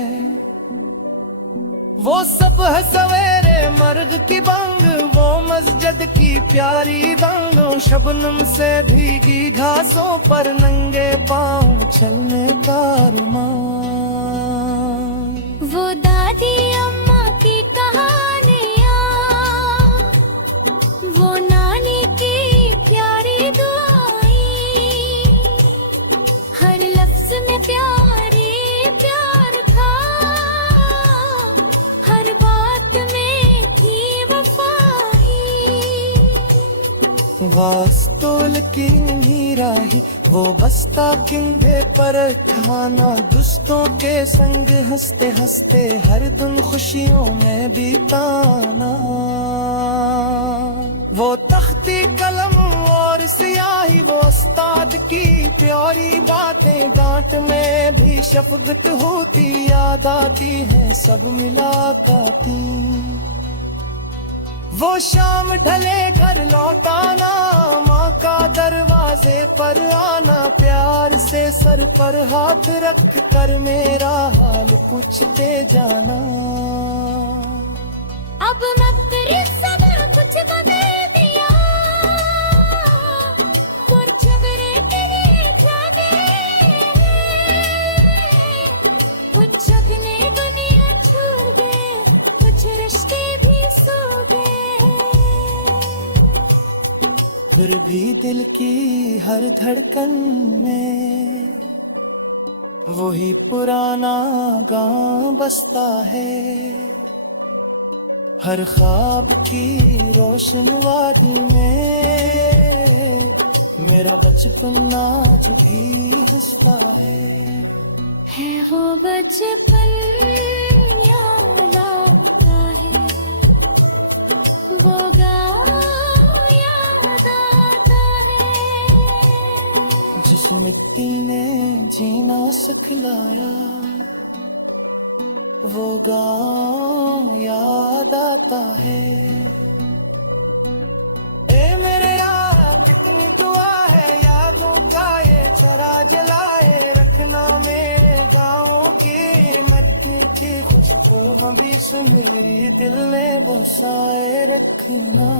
वो सब है सवेरे मर्द की बंग, वो मस्जिद की प्यारी दंग, शबनम से भीगी घासों पर नंगे पाँव चलने का अरमान। वो दादी अम्मा की कहानियाँ, वो नानी की प्यारी दुआएं, हर लफ्ज में प्यारी प्यार था, हर बात में थी वफाई। वास्तोल की नीराही, वो बस्ता किंधे पर खाना, दोस्तों के संग हंसते हंसते हर दिन खुशियों में बिताना। वो तख्ती कलम और स्याही, वो उस्ताद की प्यारी बातें, डांट में भी शफकत होती, याद आती है सब मुलाकातें। वो शाम ढले घर लौटाना, माँ का दरवाजे पर आना, प्यार से सर पर हाथ रख कर मेरा हाल पूछते जाना। अब मैं तेरे सब कुछ बदल दिया, और झगड़े के लिए जागे, कुछ अपने दुनिया छोड़ गए, कुछ रिश्ते भी सो गए। फिर भी दिल की हर धड़कन में वही पुराना गाँव बसता है, हर ख्वाब की रोशन वादी में मेरा बचपन आज भी हंसता है वो बचपन याद आता है, वो गाँव याद आता है, जिस मिट्टी ने जीना सिखलाया, वो गाँव याद आता है। ए मेरे यार कितनी दुआ है, यादों का ये चरा जलाए रखना मेरे गाँव की मट्टी की खुशबू भी से मेरी दिल ने बसाए रखना।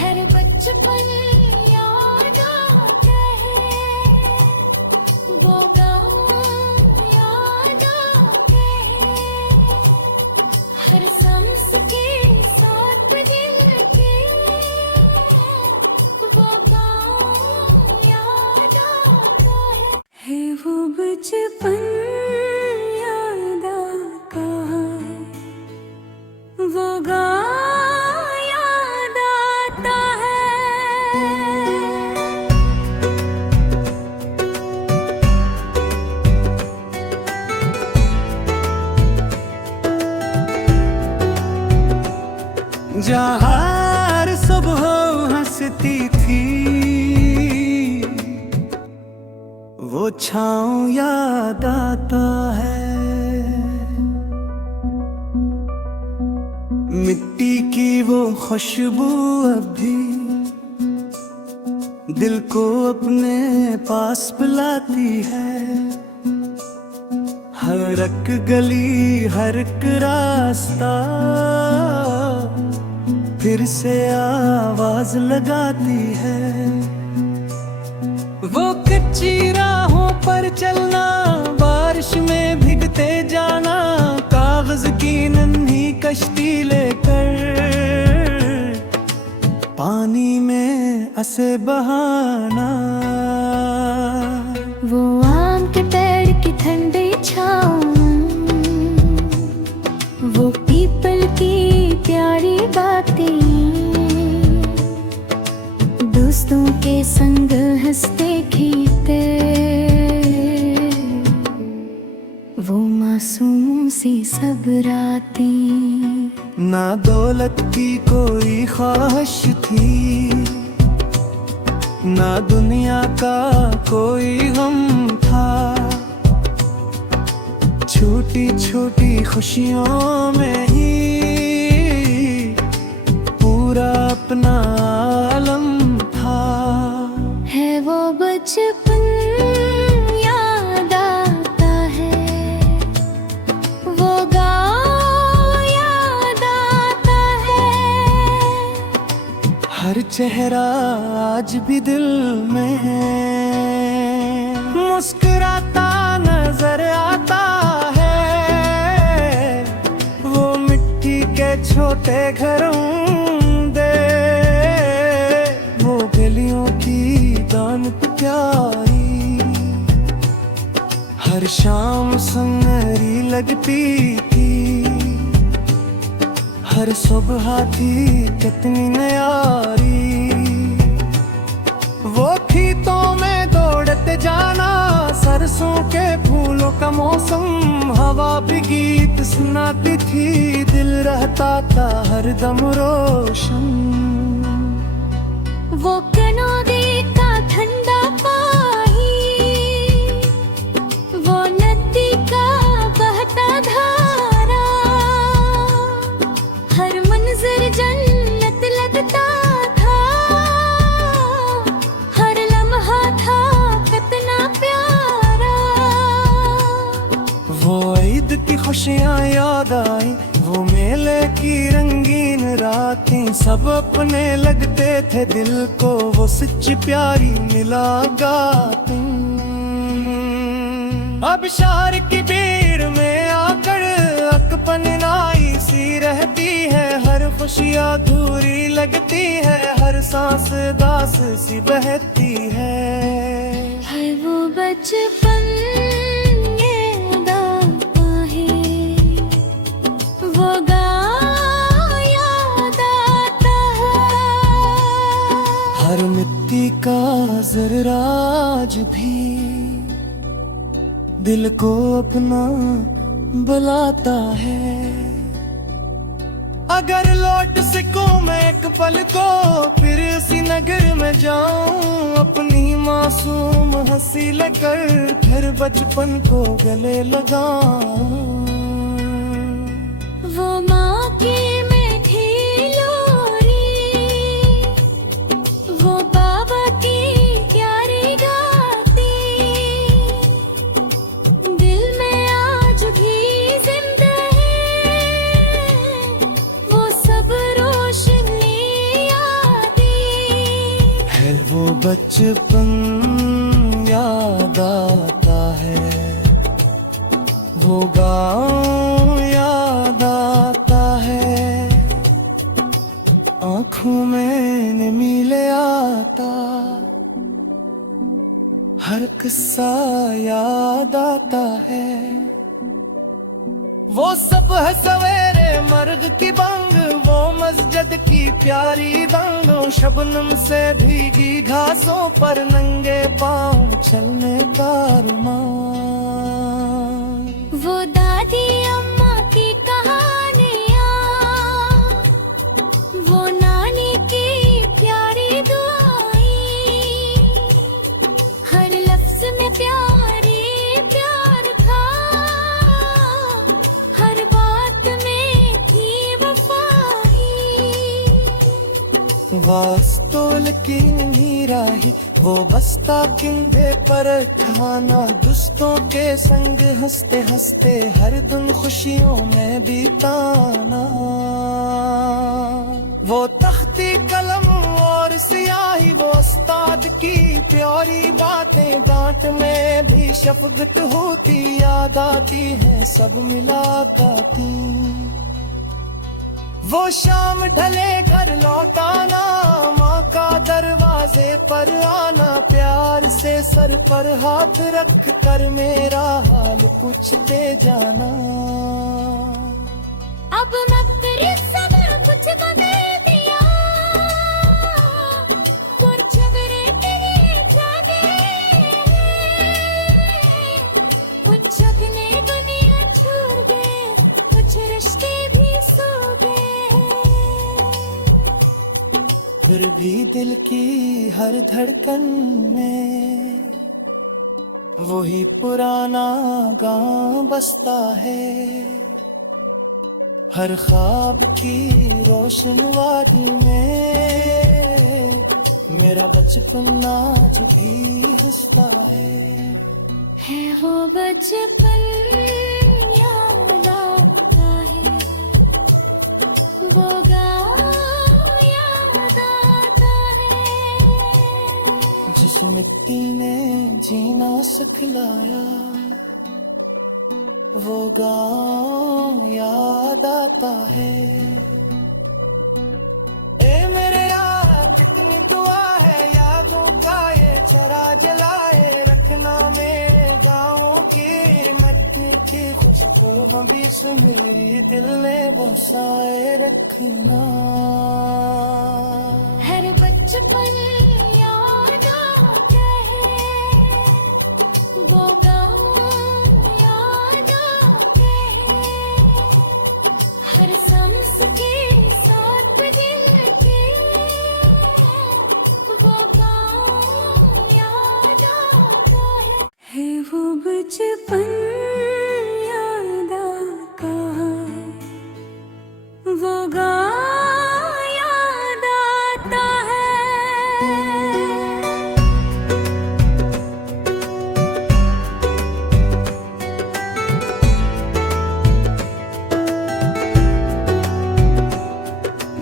हर बचपन याद आता है, वो गाँव याद आते हैं, हर सांस के साथ दिल के वो गाँव याद आता है वो बचपन याद आता है, वो गाँव याद आता है। जहाँ हर सुबह हंसती थी वो छाँव याद आता है। मिट्टी की वो खुशबू अभी दिल को अपने पास बुलाती है। हर एक गली हर एक रास्ता फिर से आवाज लगाती है। वो कच्ची राहों पर चलना, बारिश में भीगते जाना, कागज की नन्ही कश्ती लेकर पानी में ऐसे बहाना। वो आम के पेड़ की ठंडी छाँव, वो पीपल की प्यारी बातें, दोस्तों के संग हंसते खेलते, वो मासूमों से सब रातें। ना दौलत की कोई ख्वाहिश थी, ना दुनिया का कोई गम था। छोटी छोटी खुशियों में ही पूरा अपना आलम था। है वो बचपन याद आता है, वो गाँव याद आता है, हर चेहरा आज भी दिल में मुस्कुराता नजर आता है। वो मिट्टी के छोटे घरों दे, वो गलियों की दानत प्यारी, हर शाम सुनहरी लगती थी। हर सुबह थी कितनी न्यारी। वो खेतों में दौड़ते जाना, सरसों के फूलों का मौसम, हवा भी गीत सुनाती थी, दिल रहता था हरदम रोशन। वो कनौदी का ठंडा पानी, वो नदी का बहता धारा, हर मंजर जन्नत लगता था, हर लम्हा था कितना प्यारा। वो ईद की खुशियाँ याद आई, वो मेले की रंगीन रातें, सब अपने लगते थे दिल को, वो सच्ची प्यारी मुलाकातें। अब शहर की भीड़ में आकर अकपन नाई सी रहती है, हर खुशी अधूरी लगती है, हर सांस दास सी बहती है वो बचपन याद आता है, वो गाँव याद आता है, हर मिट्टी का जर्रा आज भी दिल को अपना बुलाता है। अगर लौट सकूं मैं एक पल को, फिर इसी नगर में जाऊं, अपनी मासूम हंसी लेकर फिर बचपन को गले लगाऊं। वो माँ की मीठी लोरी, वो बाबा की प्यारी गाती, दिल में आज भी बचपन याद आता है, वो गाँव याद आता है, आँखों में नमी ले आता, हर किस्सा याद आता है। वो सब है सवेरे मर्ग की बंग, वो मस्जिद की प्यारी दंग, शबनम से भीगी घासों पर नंगे पाँव चलने का अरमान। वो दादी अम्मा की कहानियाँ, वो नानी की प्यारी दुआएं, हर लफ्ज में प्यारी प्यार था, हर बात में थी वफाई। वास्तोल की नीराही, वो बस्ता किंधे पर खाना, दोस्तों के संग हंसते हंसते हर दिन खुशियों में बिताना। वो तख्ती कलम और स्याही, वो उस्ताद की प्यारी बातें, डांट में भी शफकत होती, याद आती है सब मुलाकातें। वो शाम ढले घर लौटाना, माँ का दरवाजे पर आना, प्यार से सर पर हाथ रख कर मेरा हाल पूछते जाना। अब मैं तेरे सब कुछ बदल दिया, और झगड़े तेरे जागे, कुछ अपने दुनिया छोड़ गए, कुछ रिश्ते भी सो गए। फिर भी दिल की हर धड़कन में वही पुराना गांव बसता है, हर ख्वाब की रोशन वादी में मेरा बचपन आज भी हंसता है वो बचपन याद आता है, वो गाँव याद आता है, जिस मिट्टी ने जीना सिखलाया, वो गाँव याद आता है। ए मेरे याद कितनी दुआ है, यादों का ये चरा जलाए रखना, मेरे गाँव की मट्टी की खुशबू अभी से मेरी दिल में बसाए रखना। हर बचपन याद आता है, वो गाँव याद आता है, हर सांस के साथ दिल के, वो गाँव याद आता है वो बचपन याद आता है, वो गाँव याद आता है।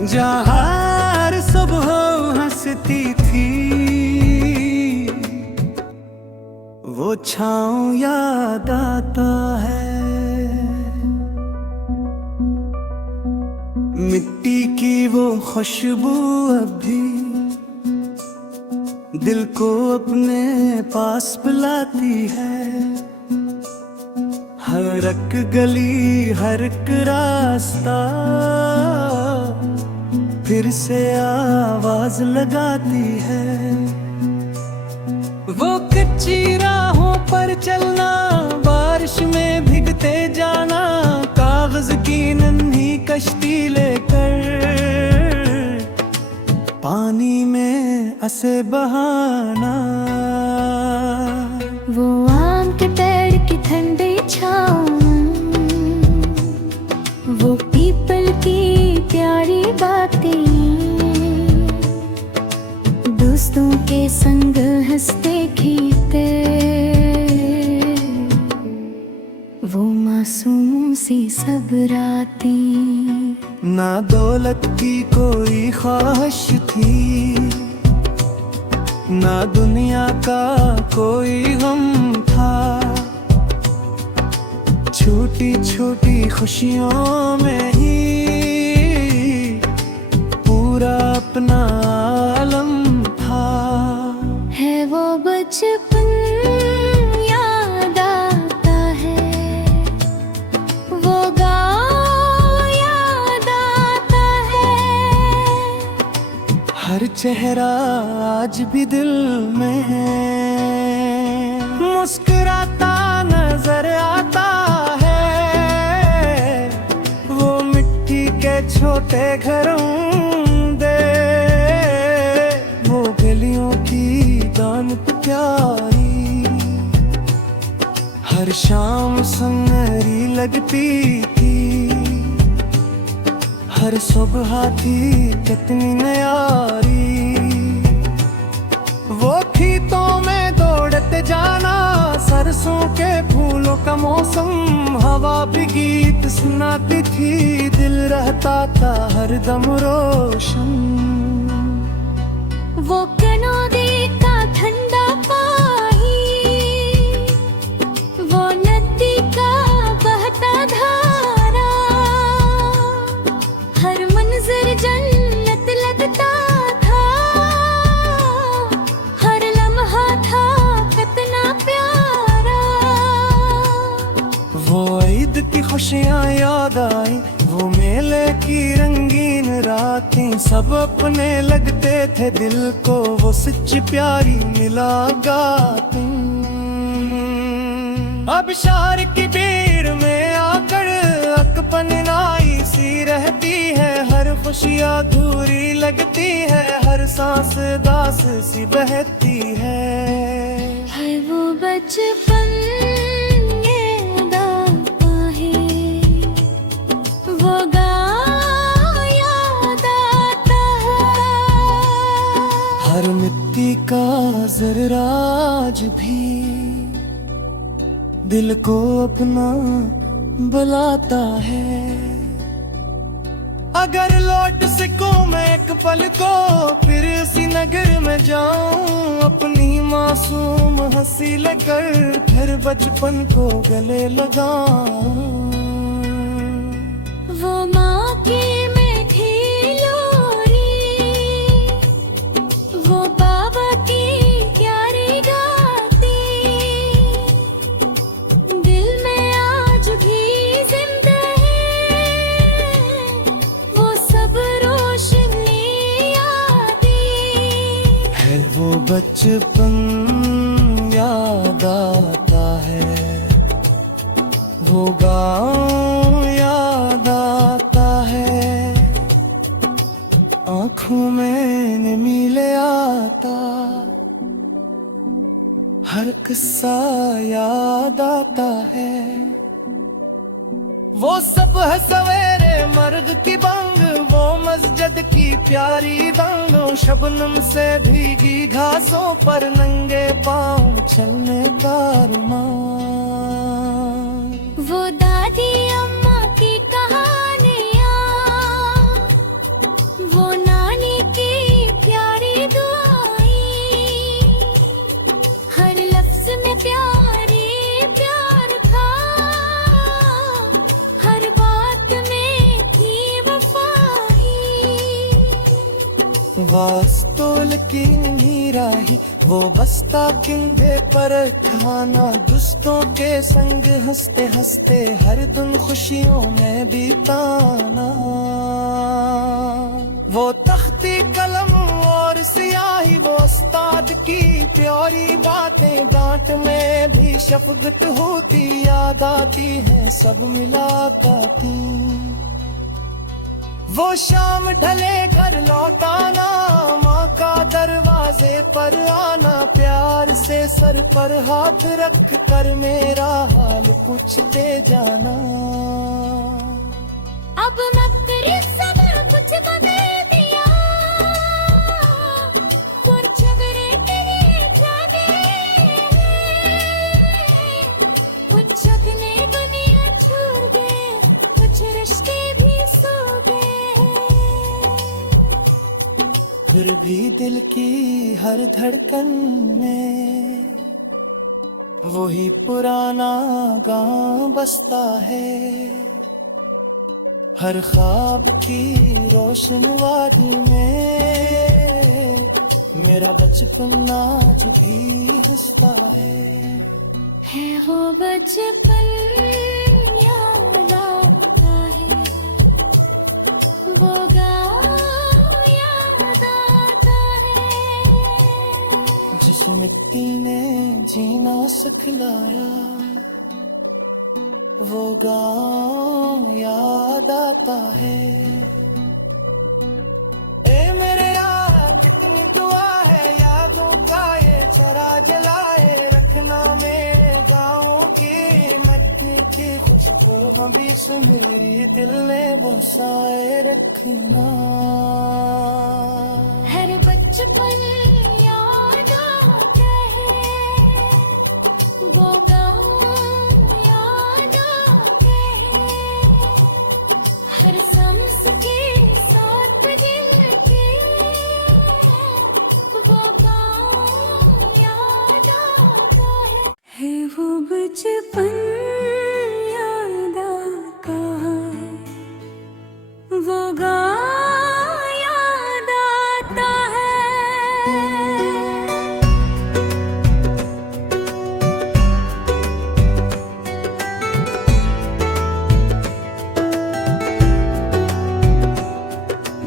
जहाँ सुबह हंसती थी, वो छाँव याद आता है, मिट्टी की वो खुशबू अभी दिल को अपने पास बुलाती है, हर एक गली हर एक रास्ता फिर से आवाज लगाती है। वो कच्ची राहों पर चलना, बारिश में भीगते जाना, कागज की नन्ही कश्ती लेकर पानी में ऐसे बहाना। वो आम के पेड़ की ठंडी छाँव, वो पीपल की प्यारी बातें, दोस्तों के संग हंसते खेलते, वो मासूम सी सब रातें। ना दौलत की कोई ख्वाहिश थी, ना दुनिया का कोई गम था, छोटी छोटी खुशियों में ही पूरा अपना आलम था। है वो बचपन याद आता है, वो गाँव याद आता है, हर चेहरा आज भी दिल में है, मुस्कुराता नजर आता है। वो मिट्टी के छोटे घरों दे, वो गलियों की दानत प्यारी, हर शाम सुनहरी लगती थी, हर सुबह थी कितनी न्यारी। वो खेतों में दौड़ते जाना, सरसों के फूलों का मौसम, हवा भी गीत सुनाती थी, दिल रहता था हरदम रोशन। वो कनौदी का ठंडा पानी, वो नदी का बहता धारा, हर मंजर जन्नत लगता था, हर लम्हा था कितना प्यारा। वो ईद की खुशियाँ याद आई, वो मेले की रंगीन रातें, सब अपने लगते थे दिल को, वो सच्ची प्यारी मुलाकातें। अब शहर की भीड़ में आकर अकपन नाई सी रहती है, हर खुशियाँ अधूरी लगती है, हर सांस दास सी बहती है। वो बचपन याद आता है, वो गाँव याद आता है, हर मिट्टी का जर्रा आज भी दिल को अपना बुलाता है। अगर लौट सकूं मैं एक पल को, फिर इसी नगर में जाऊं, अपनी मासूम हंसी लेकर फिर बचपन को गले लगाऊं। वो माँ की मीठी लोरी, वो बाबा की प्यारी गाती, दिल में आज भी जिंदा है, वो सब रोशनी यादें। है वो बचपन याद आता है, वो गाँव याद आता है, आँखों में नीले आता, हर किस्सा याद आता है। वो सब है सवेरे मर्द की बंग, वो मस्जिद की प्यारी दंग, शबनम से भीगी घासों पर नंगे पाँव चलने का अरमान। वो दादी अम्मा की कहानियाँ, वो नानी की प्यारी दुआएं, हर लफ्ज में प्यारी प्यार था, हर बात में थी वफाई। वास्तोल की नीराही, वो बस्ता किंधे पर खाना, दोस्तों के संग हंसते हंसते हर दिन खुशियों में बिताना। वो तख्ती कलम और स्याही, वो उस्ताद की प्यारी बातें, डांट में भी शफकत होती, याद आती है सब मुलाकातें। वो शाम ढले घर लौटाना, माँ का दरवाजे पर आना, प्यार से सर पर हाथ रख कर मेरा हाल पूछते जाना। अब नकरी सब कुछ बदल दिया, और झगड़े के लिए जागे, कुछ अपने दुनिया छोड़ गए, कुछ रिश्ते भी सो गए। फिर भी दिल की हर धड़कन में वही पुराना गांव बसता है। हर ख्वाब की रोशन वादी में मेरा बचपन आज भी हंसता है वो बचपन याद आता है, वो गाँव याद आता है, जिस मिट्टी ने जीना सिखलाया, वो गाँव याद आता है। ए मेरे यार कितनी दुआ है, यादों का ये चरा जलाए रखना मेरे गाँव की मिट्टी की खुशबू हमेश मेरी दिल में बसाए रखना। हर बचपन याद आता है, वो गाँव याद आता है, हर सांस के साथ दिल के वो गाँव याद आता है वो बचपन याद आता है, वो गाँव याद आता है।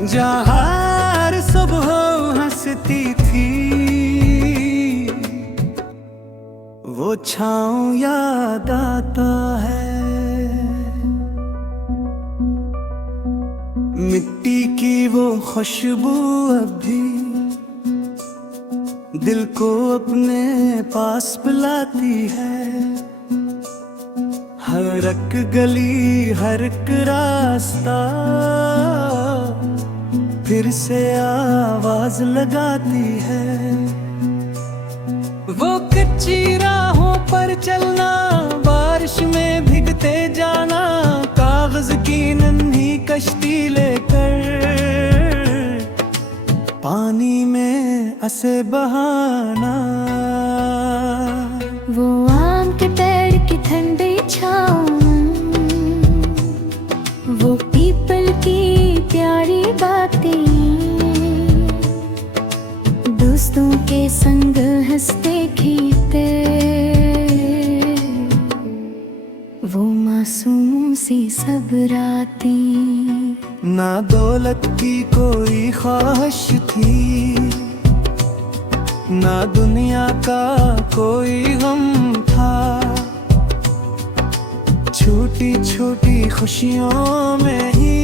जहाँ सुबह हंसती थी, वो छाँव याद आता है। मिट्टी की वो खुशबू अब भी दिल को अपने पास बुलाती है। हर एक गली हर एक रास्ता फिर से आवाज लगाती है। वो कच्ची राहों पर चलना, बारिश में भीगते जाना, कागज की नन्ही कश्ती लेकर पानी में ऐसे बहाना। वो आम के पेड़ की ठंडी छाँव, वो पीपल की प्यारी बातें, दोस्तों के संग हंसते खेलते, वो मासूम सी सब रातें। ना दौलत की कोई ख्वाहिश थी, ना दुनिया का कोई गम था। छोटी छोटी खुशियों में ही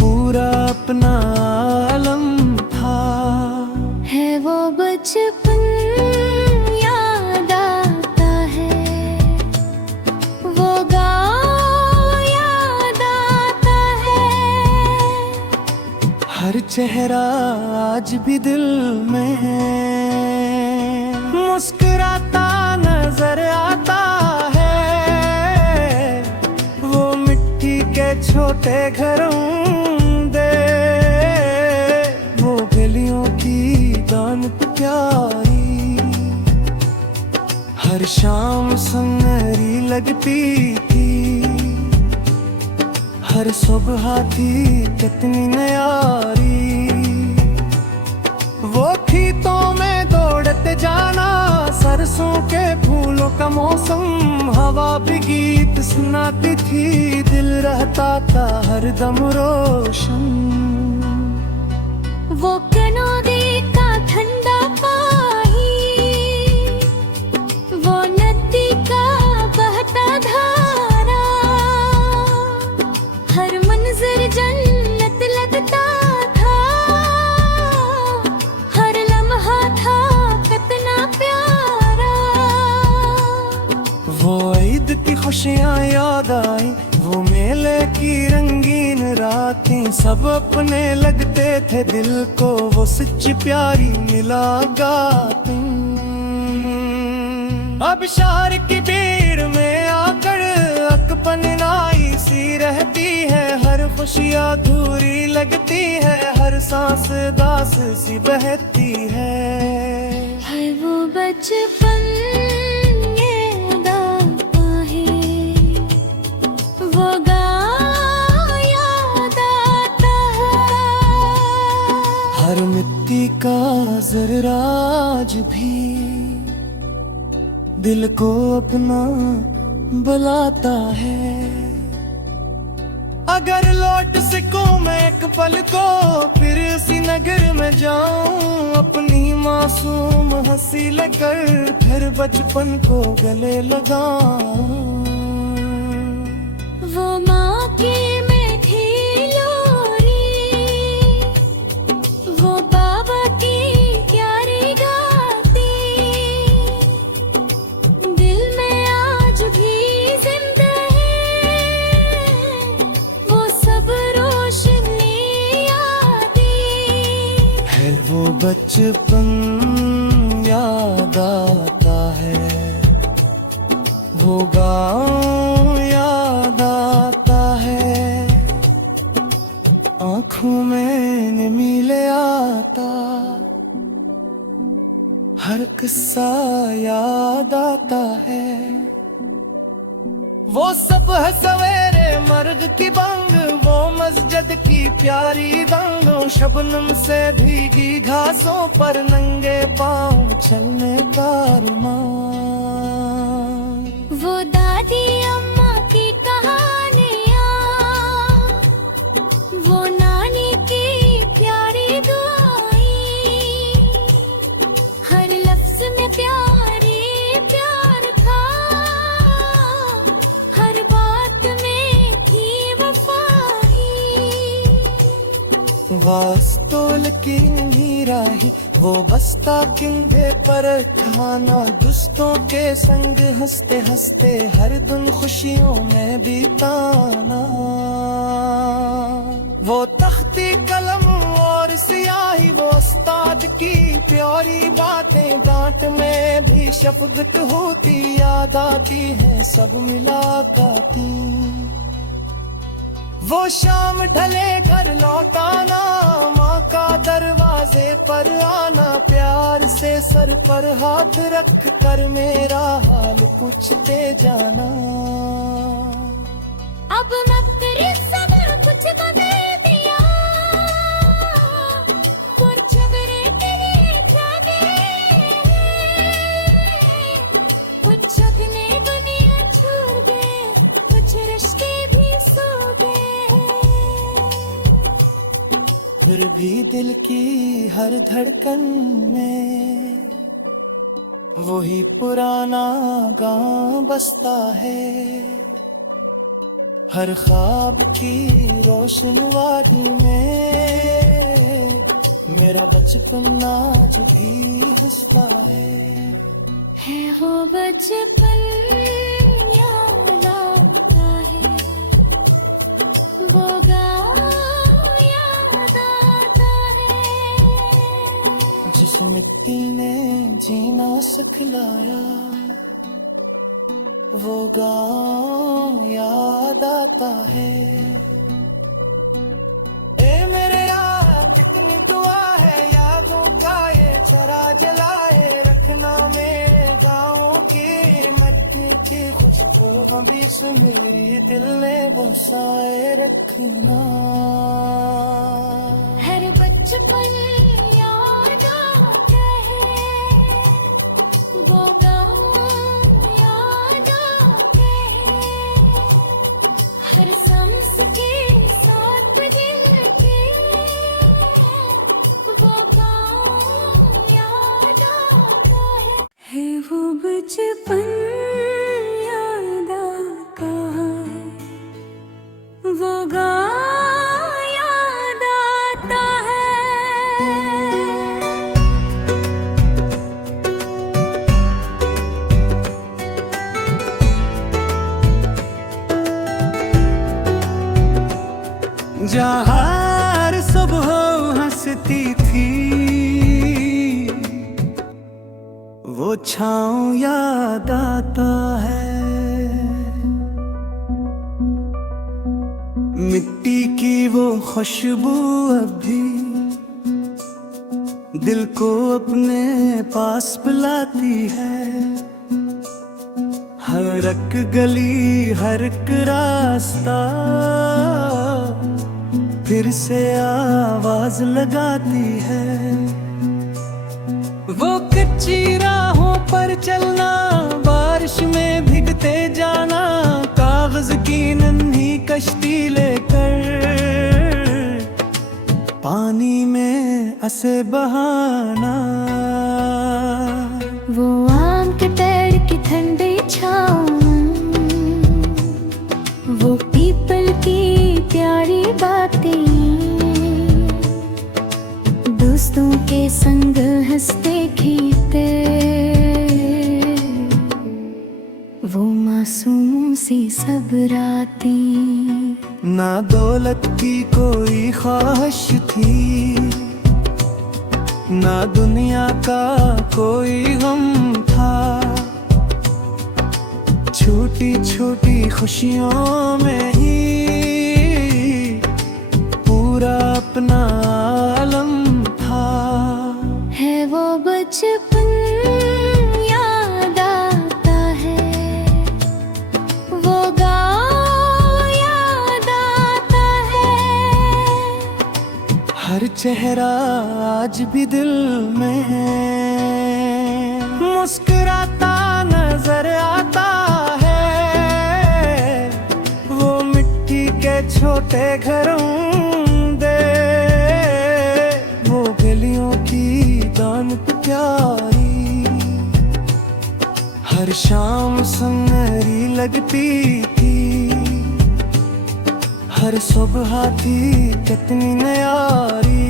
पूरा अपना आलम था। है वो बचपन याद आता है, वो गाँव याद आता है, हर चेहरा आज भी दिल में मुस्कुराता नजर आता है। वो मिट्टी के छोटे घरों दे, वो गलियों की दानत प्यारी, हर शाम सुनहरी लगती थी। हर सुबह थी कितनी न्यारी, वो खेतों में दौड़ते जाना, सरसों के फूलों का मौसम, हवा भी गीत सुनाती थी, दिल रहता था हरदम रोशन। वो कनौदी का ठंडा पानी, वो नदी का बहता धारा, हर मंजर जन्नत लगता था, हर लम्हा था कितना प्यारा। वो ईद की खुशियाँ याद आई, वो मेले की रंगीन रातें, सब अपने लगते थे दिल को, वो सच्ची प्यारी मुलाकातें। अब शहर की भीड़ में आकर अकपन नाई सी रहती है, हर खुशी खुशियाँ अधूरी लगती है, हर सांस दास सी बहती है वो बचपन ये दाता है, वो गाँव याद आता है। हर मिट्टी का जर्रा आज भी दिल को अपना बुलाता है। अगर लौट सकूं मैं एक पल को, फिर इसी नगर में जाऊं, अपनी मासूम हंसी लेकर फिर बचपन को गले लगाऊं। वो माँ की मीठी लोरी, वो बाबा की प्यारी गाती, दिल में आज भी जिंदा है वो सब रोशनी यादें। है वो बचपन याद आता है, वो गाँव याद आता है, आँखों में नमी ले आता, हर किस्सा याद आता है। वो सब है सवेरे मर्द की बंग, वो मस्जिद की प्यारी दंग, शबनम से भीगी घासों पर नंगे पाँव चलने का अरमान। वो दादी अम्मा की कहानियाँ, वो नानी की प्यारी दुआएं, हर लफ्ज में प्यारी प्यार था, हर बात में थी वफाई। वास्तोल की नीराही, वो बस्ता किंधे पर खाना, दोस्तों के संग हंसते हंसते हर दिन खुशियों में बिताना। वो तख्ती कलम और स्याही, वो उस्ताद की प्यारी बातें, डांट में भी शफकत होती, याद आती है सब मुलाकातें। वो शाम ढले घर लौटाना, माँ का दरवाजे पर आना, प्यार से सर पर हाथ रख कर मेरा हाल पूछते जाना। अब मैं तेरे सब कुछ बदल दिया, और झगड़े के लिए क्या दे, कुछ अपने दुनिया छोड़ गए, कुछ रिश्ते भी सो गए। फिर भी दिल की हर धड़कन में वही पुराना गाँव बसता है, हर ख्वाब की रोशन वादी में मेरा बचपन आज भी हंसता है वो बचपन याद आता है, वो गाँव याद आता है, जिस मिट्टी ने जीना सिखलाया, वो गाँव याद आता है। ए मेरे यार कितनी दुआ है, यादों का ये चरा जलाए रखना, मेरे गाँव की मट्टी की खुशबू हमेशा मेरी दिल ने बसाए रखना। हर बचपन याद आता है, वो गाँव याद आता है, हर सांस के साथ दिल के, वो गाँव याद आता है वो बचपन याद आता है, वो गाँव याद आता है। जहाँ हर सुबह हंसती थी, वो छाँव याद आता है। मिट्टी की वो खुशबू अभी दिल को अपने पास बुलाती है। हर एक गली हर एक रास्ता फिर से आवाज लगाती है। वो कच्ची राहों पर चलना, बारिश में भीगते जाना, कागज की नन्ही कश्ती लेकर पानी में ऐसे बहाना। वो आम के पेड़ की ठंडी छाँव, वो पीपल की प्यारी बातें, दोस्तों के संग हंसते खेलते, वो मासूमों सी सब रातें। ना दौलत की कोई ख्वाहिश थी, ना दुनिया का कोई गम था। छोटी छोटी खुशियों में ही पूरा अपना आलम था। है वो बचपन याद आता है, वो गाँव याद आता है। हर चेहरा आज भी दिल में है, मुस्कुराता नजर आता है। वो मिट्टी के छोटे घरों दे, वो गलियों की दानत प्यारी, हर शाम सुनहरी लगती थी। हर सुबह थी कितनी न्यारी।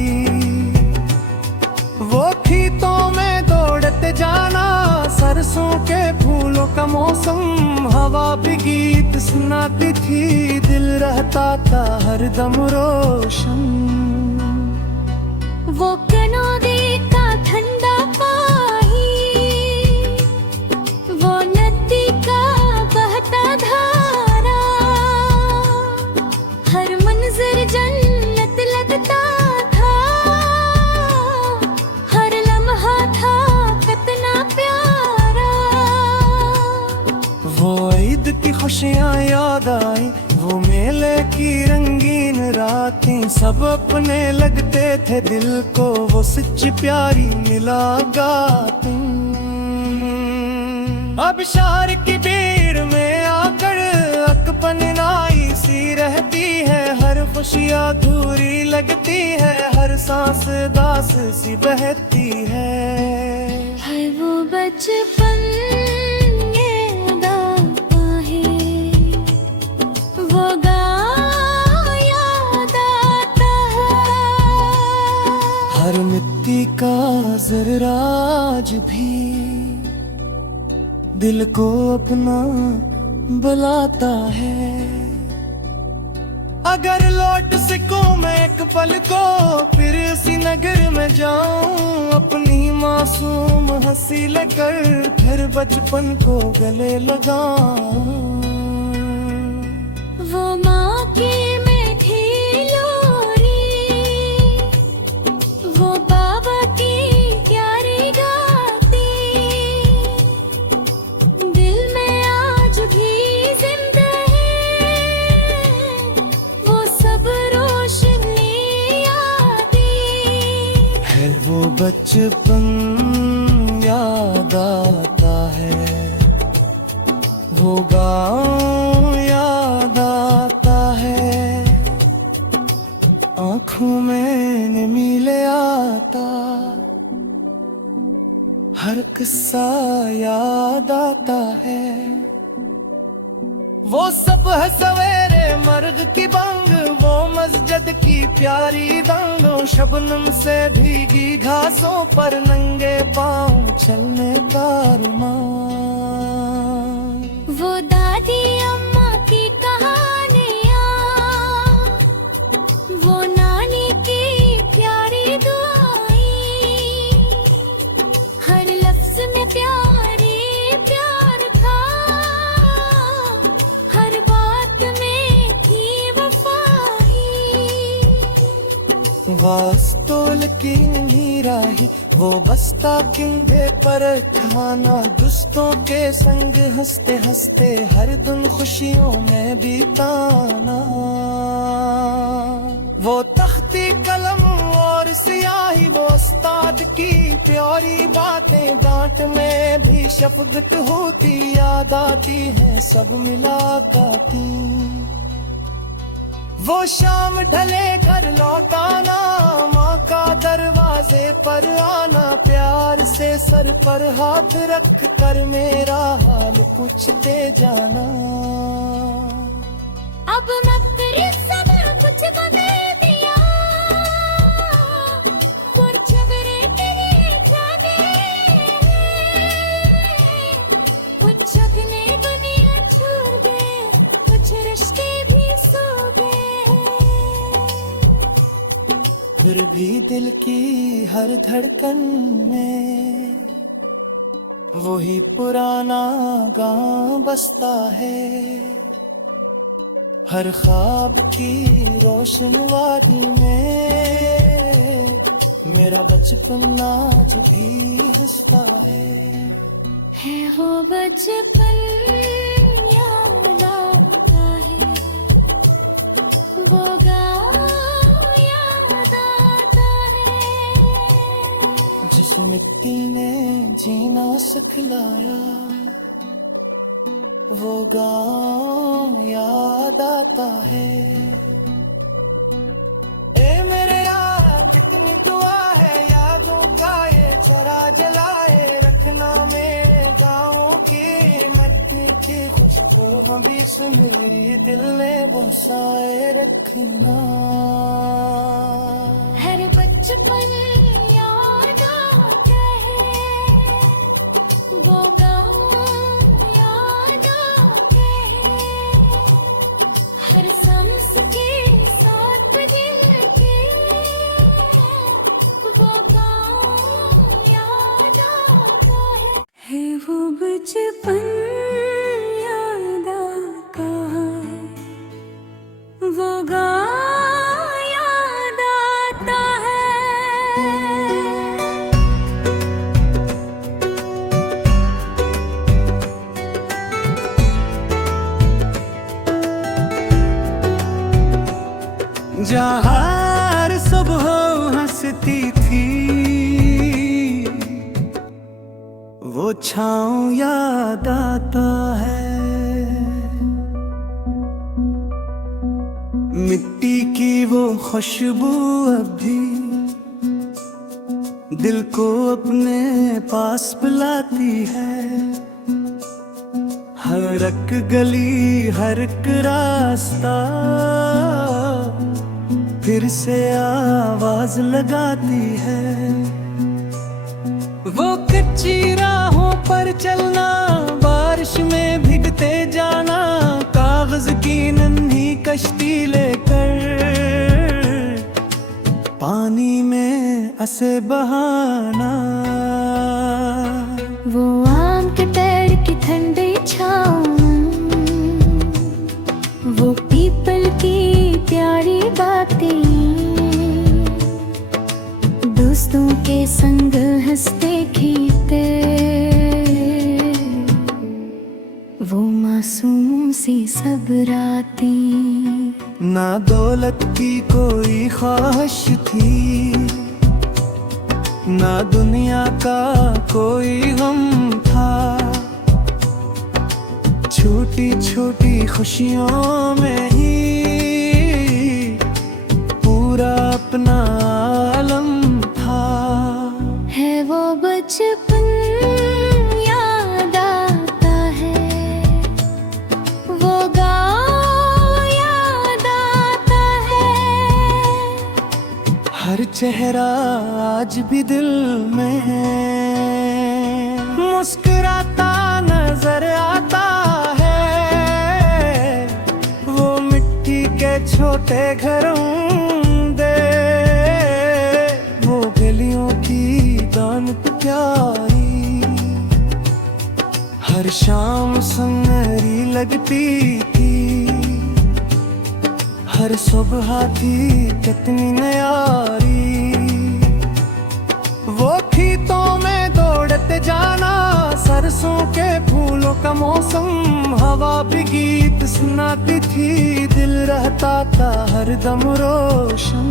वो खेतों में दौड़ते जाना, सरसों के फूलों का मौसम, हवा भी गीत सुनाती थी, दिल रहता था हरदम रोशन। वो कनौदी का ठंडा पानी, वो नदी का बहता धारा, हर मंजर जन्नत लगता था, हर लम्हा था कितना प्यारा। वो ईद की खुशियाँ याद आई, वो मेले की रंगीन रातें, सब अपने लगते थे दिल को, वो सच्ची प्यारी मुलाकातें। अब शहर की भीड़ में आकर अकपन नाई सी रहती है, हर खुशियाँ अधूरी लगती है, हर सांस दास सी बहती है। वो बचपन याद आता है, वो गाँव याद आता है। हर मिट्टी का जर्रा आज भी दिल को अपना बुलाता है। अगर लौट सकूं मैं एक पल को, फिर इसी नगर में जाऊं, अपनी मासूम हंसी लेकर फिर बचपन को गले लगाऊं। वो माँ की मीठी लोरी, वो बाबा की प्यारी गाती, दिल में आज भी जिंदा है, वो सब रोशनी यादें। है वो बचपन याद आता है, वो गाँव याद आता है, आँखों में नमी ले आता, हर किस्सा याद आता है। वो सब है सवेरे मर्ग की बंग, वो मस्जिद की प्यारी दंग, शबनम से भीगी घासों पर नंगे पाँव चलने का अरमान। वो दादी अम्मा की कहानियाँ, वो नानी की प्यारी दुआएं, हर लफ्ज में प्यारी प्यार था, हर बात में थी वफा। वास्तोल की मीराही वो बस्ता किंधे पर खाना दोस्तों के संग हंसते हंसते हर दिन खुशियों में बिताना वो तख्ती कलम और स्याही वो उस्ताद की प्यारी बातें डांट में भी शफकत होती याद आती है सब मुलाकाती वो शाम ढले घर लौटाना माँ का दरवाजे पर आना प्यार से सर पर हाथ रख कर मेरा हाल पूछते जाना अब मैं तेरे सब कुछ बदल दिया और झगड़े तेरे जाने कुछ अपने दुनिया छोड़ गए कुछ रिश्ते भी सो गए फिर भी दिल की हर धड़कन में वही पुराना गांव बसता है हर ख्वाब की रोशन वादी में मेरा बचपन आज भी हंसता है वो बचपन याद आता है वो गाँव याद आता है जिस मिट्टी ने जीना सिखलाया वो गाँव याद आता है ए मेरे यार कितनी दुआ है यादों का ये चरा जलाए रखना मेरे गाँव की मिट्टी की खुशबू अभी से मेरी दिल में बसाए रखना हर बचपन याद आता है वो गाँव याद आता है हर सांस के साथ दिल के वो गाँव याद आता है वो बचपन याद आता है वो गाँव याद आता है जहाँ सुबह हंसती थी वो छाँव याद आता है मिट्टी की वो खुशबू अभी दिल को अपने पास बुलाती है हर एक गली हर एक रास्ता फिर से आवाज लगाती है वो कच्ची राहों पर चलना बारिश में भीगते जाना कागज की नन्ही कश्ती लेकर पानी में ऐसे बहाना वो आम के पेड़ की ठंडी छाँव वो पीपल की प्यारी बातें दोस्तों के संग हंसते खेलते वो मासूम सी सब रातें ना दौलत की कोई ख्वाहिश थी ना दुनिया का कोई गम था छोटी छोटी खुशियों में ही पूरा अपना आलम था है वो बचपन याद आता है वो गाँव याद आता है हर चेहरा आज भी दिल में है मुस्कुराता नजर आता है वो मिट्टी के छोटे घरों दे वो गलियों की दानत प्यारी हर शाम सुनहरी लगती थी हर हर सुबह थी कितनी न्यारी, वो खेतों में दौड़ते जाना, सरसों के फूलों का मौसम, हवा भी गीत सुनाती थी, दिल रहता था हरदम रोशन।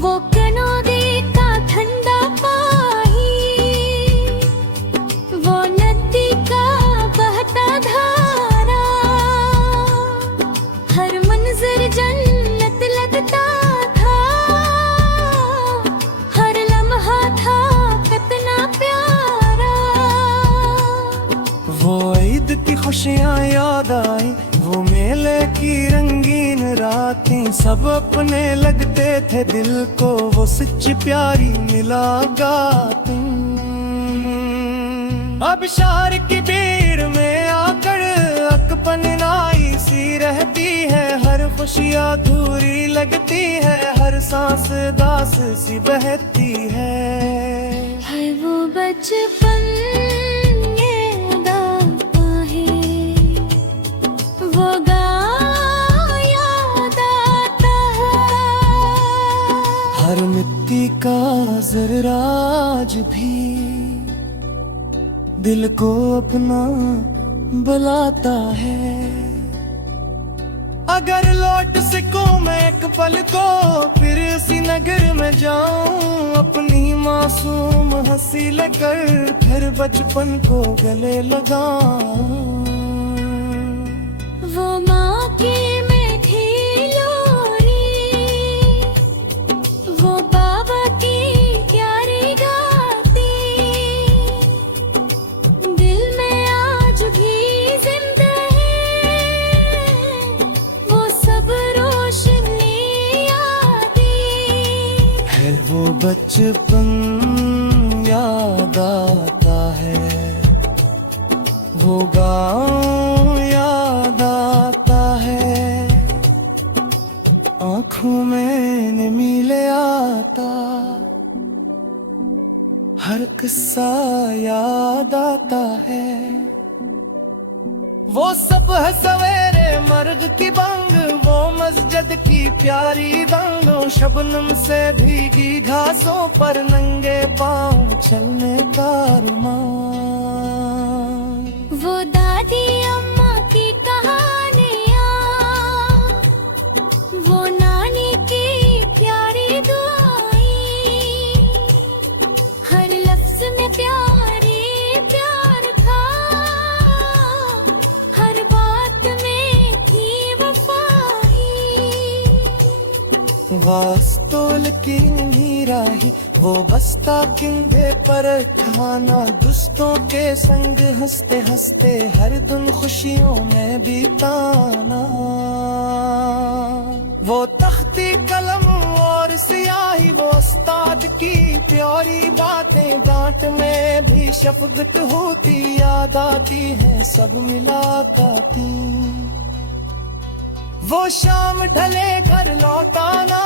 वो कनौदी का ठंडा पानी, वो नदी का बहता धारा, हर मंजर जन्नत लगता था, हर लम्हा था कितना प्यारा। वो ईद की खुशियाँ याद आई, वो मेले की रंगीन रातें, सब अपने लगते थे दिल को, वो सच्ची प्यारी मुलाकातें। अब शहर की भीड़ में आकर अकपन नाई सी रहती है, हर खुशियाँ अधूरी लगती है, हर सांस दास सी बहती है वो बचपन हर मिट्टी का जराज भी दिल को अपना बुलाता है। अगर लौट सकूं मैं एक पल को, फिर इसी नगर में जाऊं, अपनी मासूम हंसी लेकर फिर बचपन को गले लगाऊं। वो माँ की मीठी लोरी, वो बाबा की प्यारी गाती, दिल में आज भी जिंदा है वो सब रोशनी यादें। है वो बचपन याद आता है, वो गाँव याद आता है, आँखों में नीले आता, हर किस्सा याद आता है। वो सब है सवेरे मर्द की बंग, वो मस्जिद की प्यारी दंग, शबनम से भीगी घासों पर नंगे पाँव चलने का अरमान। वो दादी अम्मा की कहानियाँ, वो नानी की प्यारी दुआएं, हर लफ्ज में प्यारी प्यार था, हर बात में थी वफाई। वास्तोल की नीराही, वो बस्ता किंधे पर खाना, दोस्तों के संग हंसते हंसते हर दिन खुशियों में बिताना। वो तख्ती कलम और स्याही, वो उस्ताद की प्यारी बातें, डांट में भी शफकत होती, याद आती है सब मुलाकातें। वो शाम ढले घर लौटाना,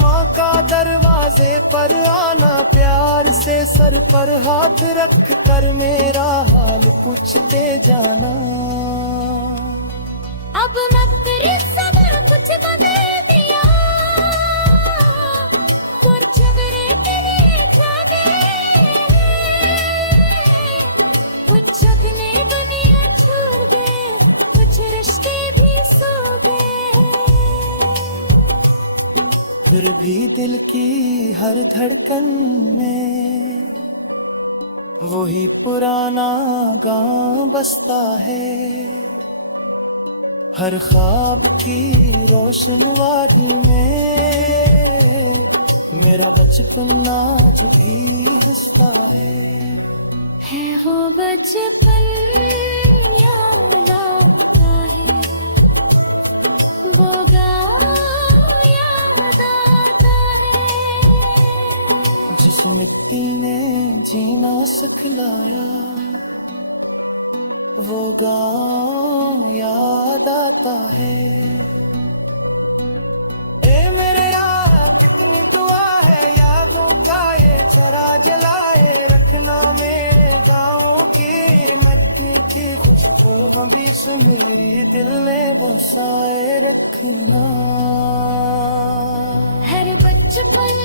माँ का दरवाजे पर आना, प्यार से सर पर हाथ रख कर मेरा हाल पूछते जाना। अब मैं तेरे सब कुछ बदल दिया, और झगड़े तेरे जागे, कुछ अपने दुनिया छोड़ गए, कुछ रिश्ते भी सो गए। फिर भी दिल की हर धड़कन में वही पुराना गांव बसता है, हर ख्वाब की रोशन वादी में मेरा बचपन आज भी हंसता है वो बचपन याद आता है, वो गाँव याद आता है, जिस मिट्टी ने जीना सिखलाया, वो गाँव याद आता है। ए मेरे यार कितनी दुआ है, यादों का ये चरा जलाए रखना मेरे गाँव की मट्टी की खुशबू ख्वाबों बीच मेरी दिल ने बसाए रखना। हर बचपन